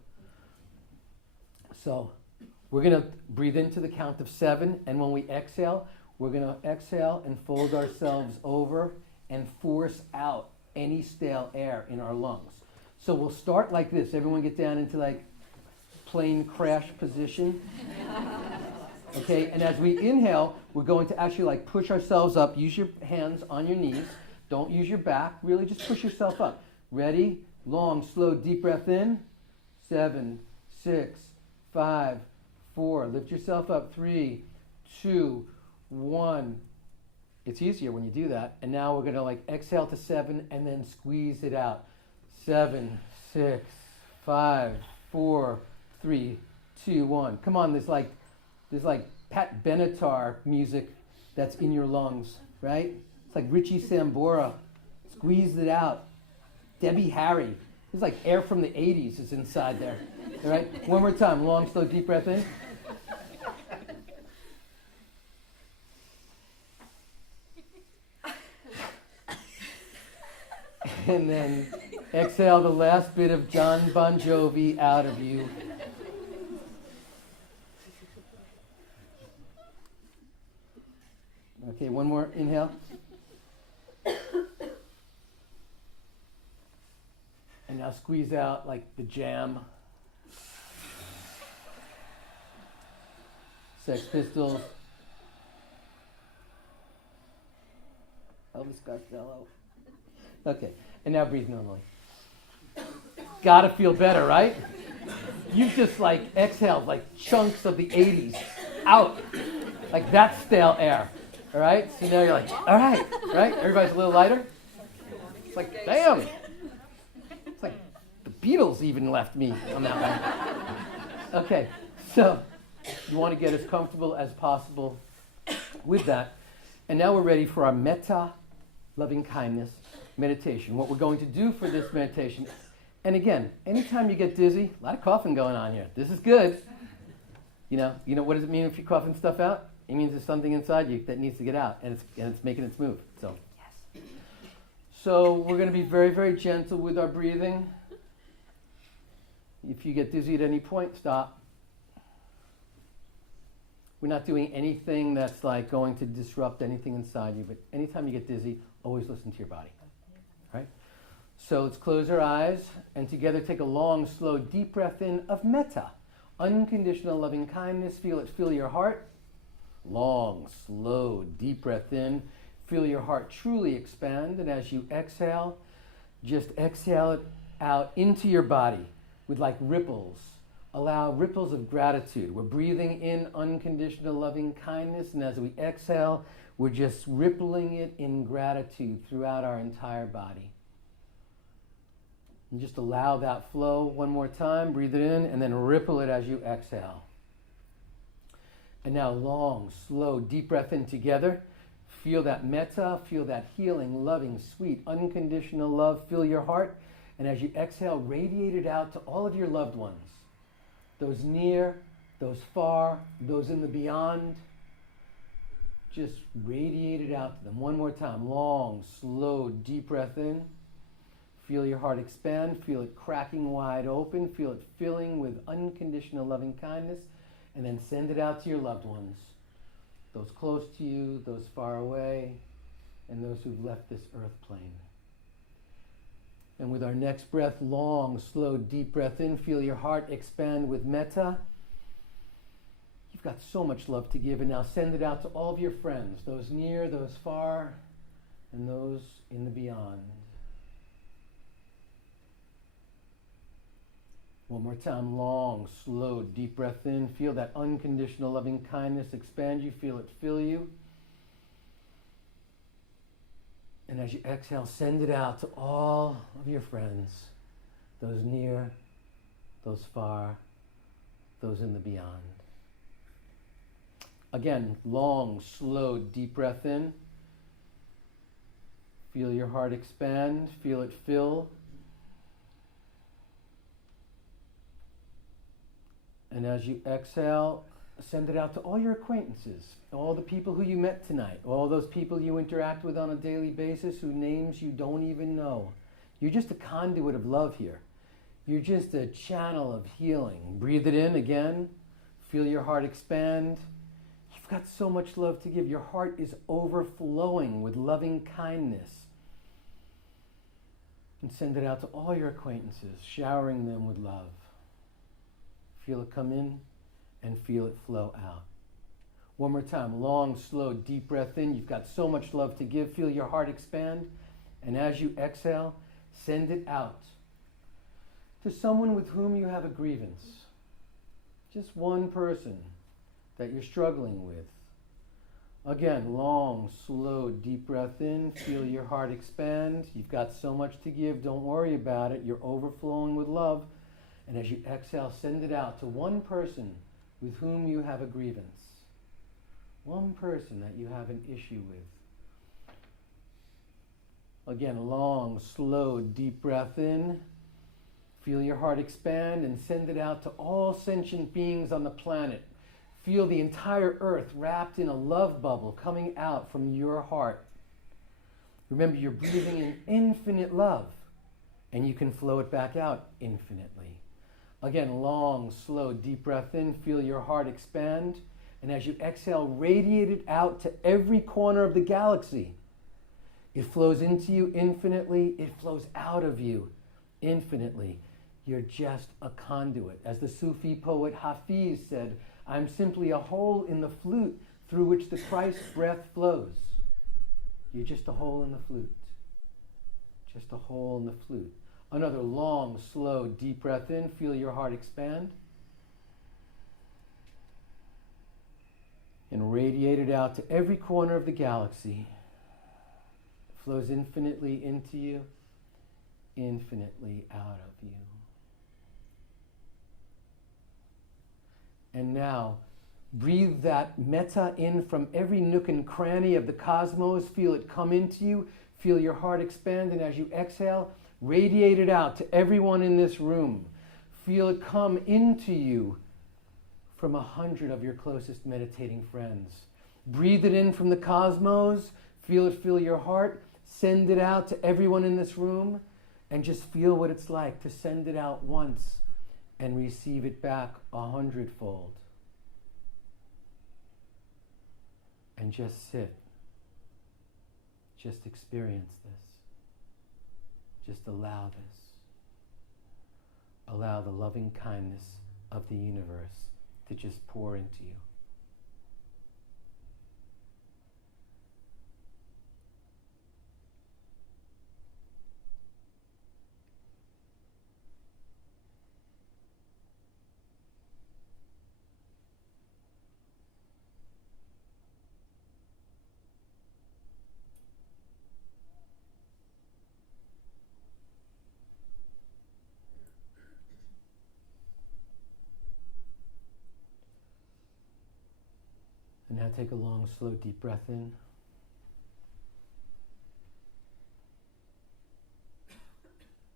So we're going to breathe into the count of 7. And when we exhale, we're going to exhale and fold ourselves over and force out any stale air in our lungs. So we'll start like this. Everyone get down into like plane crash position. Okay, and as we inhale, we're going to actually like push ourselves up. Use your hands on your knees. Don't use your back. Really just push yourself up. Ready? Long, slow, deep breath in. 7, 6, 5, 4. Lift yourself up. 3, 2, 1. It's easier when you do that. And now we're going to like exhale to 7 and then squeeze it out. 7, 6, 5, 4, 3, 2, 1. Come on, there's like Pat Benatar music that's in your lungs, right? It's like Richie Sambora. Squeeze it out. Debbie Harry. It's like air from the 80s is inside there. All right? One more time. Long, slow, deep breath in. And then exhale the last bit of John Bon Jovi out of you. Okay, one more inhale. And now squeeze out like the Jam. Sex Pistols. Elvis Costello. Okay, and now breathe normally. Gotta feel better, right? You've just like exhaled like chunks of the 80s out. Like that stale air. All right, so now you're like, all right, right? Everybody's a little lighter. It's like, damn. It's like the Beatles even left me on that one. Okay, so you want to get as comfortable as possible with that. And now we're ready for our metta, loving kindness meditation. What we're going to do for this meditation, and again, anytime you get dizzy, a lot of coughing going on here. This is good. You know what does it mean if you're coughing stuff out? It means there's something inside you that needs to get out, and it's making its move. So we're going to be very, very gentle with our breathing. If you get dizzy at any point, stop. We're not doing anything that's like going to disrupt anything inside you, but anytime you get dizzy, always listen to your body. Right? So let's close our eyes and together take a long, slow, deep breath in of metta. Unconditional loving kindness. Feel it fill your heart. Long, slow, deep breath in. Feel your heart truly expand. And as you exhale, just exhale it out into your body with like ripples. Allow ripples of gratitude. We're breathing in unconditional loving kindness. And as we exhale, we're just rippling it in gratitude throughout our entire body. And just allow that flow one more time. Breathe it in and then ripple it as you exhale. And now long, slow, deep breath in together. Feel that metta, feel that healing, loving, sweet, unconditional love. Fill your heart. And as you exhale, radiate it out to all of your loved ones. Those near, those far, those in the beyond. Just radiate it out to them. One more time. Long, slow, deep breath in. Feel your heart expand. Feel it cracking wide open. Feel it filling with unconditional loving kindness. And then send it out to your loved ones. Those close to you, those far away, and those who've left this earth plane. And with our next breath, long, slow, deep breath in. Feel your heart expand with metta. You've got so much love to give, and now send it out to all of your friends, those near, those far, and those in the beyond. One more time, long, slow, deep breath in. Feel that unconditional loving kindness expand you. Feel it fill you. And as you exhale, send it out to all of your friends, those near, those far, those in the beyond. Again, long, slow, deep breath in. Feel your heart expand. Feel it fill. And as you exhale, send it out to all your acquaintances, all the people who you met tonight, all those people you interact with on a daily basis whose names you don't even know. You're just a conduit of love here. You're just a channel of healing. Breathe it in again. Feel your heart expand. You've got so much love to give. Your heart is overflowing with loving kindness. And send it out to all your acquaintances, showering them with love. Feel it come in and feel it flow out. One more time, long, slow, deep breath in. You've got so much love to give. Feel your heart expand. And as you exhale, send it out to someone with whom you have a grievance. Just one person that you're struggling with. Again, long, slow, deep breath in. Feel your heart expand. You've got so much to give. Don't worry about it. You're overflowing with love. And as you exhale, send it out to one person with whom you have a grievance. One person that you have an issue with. Again, long, slow, deep breath in. Feel your heart expand and send it out to all sentient beings on the planet. Feel the entire earth wrapped in a love bubble coming out from your heart. Remember, you're breathing in infinite love, and you can flow it back out infinitely. Again, long, slow, deep breath in. Feel your heart expand. And as you exhale, radiate it out to every corner of the galaxy. It flows into you infinitely. It flows out of you infinitely. You're just a conduit. As the Sufi poet Hafiz said, I'm simply a hole in the flute through which the Christ breath flows. You're just a hole in the flute. Just a hole in the flute. Another long, slow, deep breath in. Feel your heart expand. And radiate it out to every corner of the galaxy. It flows infinitely into you, infinitely out of you. And now, breathe that metta in from every nook and cranny of the cosmos. Feel it come into you. Feel your heart expand. And as you exhale, radiate it out to everyone in this room. Feel it come into you from 100 of your closest meditating friends. Breathe it in from the cosmos. Feel it fill your heart. Send it out to everyone in this room. And just feel what it's like to send it out once and receive it back 100-fold. And just sit. Just experience this. Just allow this. Allow the loving kindness of the universe to just pour into you. And now take a long, slow, deep breath in.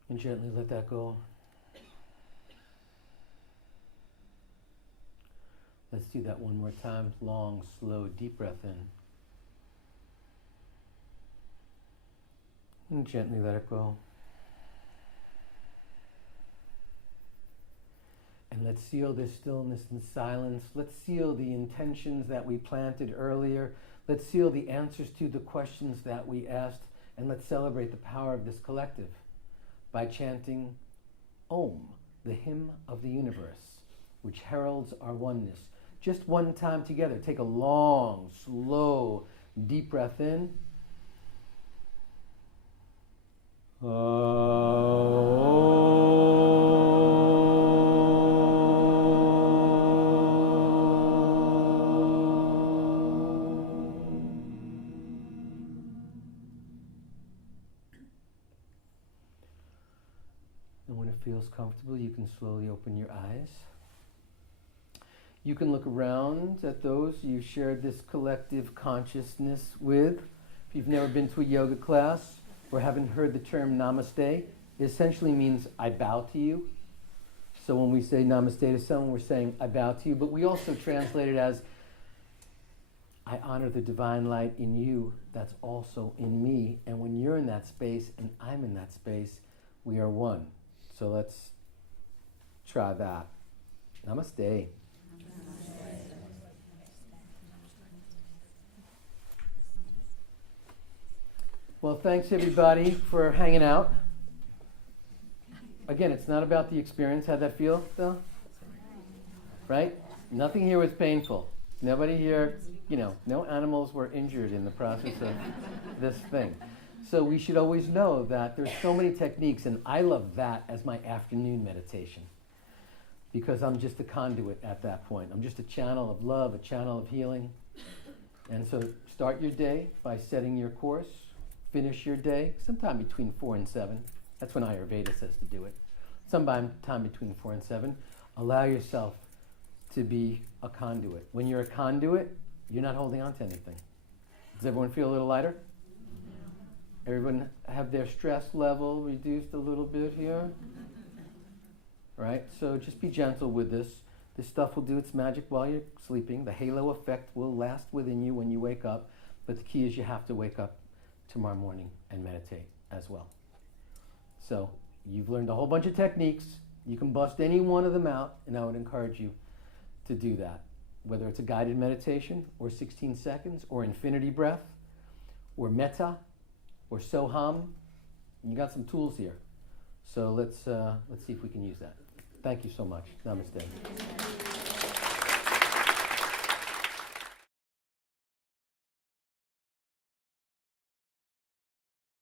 And gently let that go. Let's do that one more time. Long, slow, deep breath in. And gently let it go. And let's seal this stillness and silence. Let's seal the intentions that we planted earlier. Let's seal the answers to the questions that we asked. And let's celebrate the power of this collective by chanting Om, the hymn of the universe, which heralds our oneness. Just one time together. Take a long, slow, deep breath in. And when it feels comfortable, you can slowly open your eyes. You can look around at those you shared this collective consciousness with. If you've never been to a yoga class or haven't heard the term namaste, it essentially means I bow to you. So when we say namaste to someone, we're saying I bow to you, but we also translate it as I honor the divine light in you that's also in me. And when you're in that space and I'm in that space, we are one. So let's try that. Namaste. Well, thanks everybody for hanging out. Again, it's not about the experience. How'd that feel, Phil? right? Nothing here was painful. Nobody here, no animals were injured in the process of this thing. So we should always know that there's so many techniques, and I love that as my afternoon meditation, because I'm just a conduit at that point. I'm just a channel of love, a channel of healing. And so start your day by setting your course, finish your day sometime between 4 and 7. That's when Ayurveda says to do it. Sometime between 4 and 7. Allow yourself to be a conduit. When you're a conduit, you're not holding on to anything. Does everyone feel a little lighter? Everyone have their stress level reduced a little bit here? Right? So just be gentle with this. This stuff will do its magic while you're sleeping. The halo effect will last within you when you wake up. But the key is you have to wake up tomorrow morning and meditate as well. So you've learned a whole bunch of techniques. You can bust any one of them out, and I would encourage you to do that. Whether it's a guided meditation, or 16 seconds, or infinity breath, or metta, or soham. You got some tools here. So let's see if we can use that. Thank you so much. Namaste.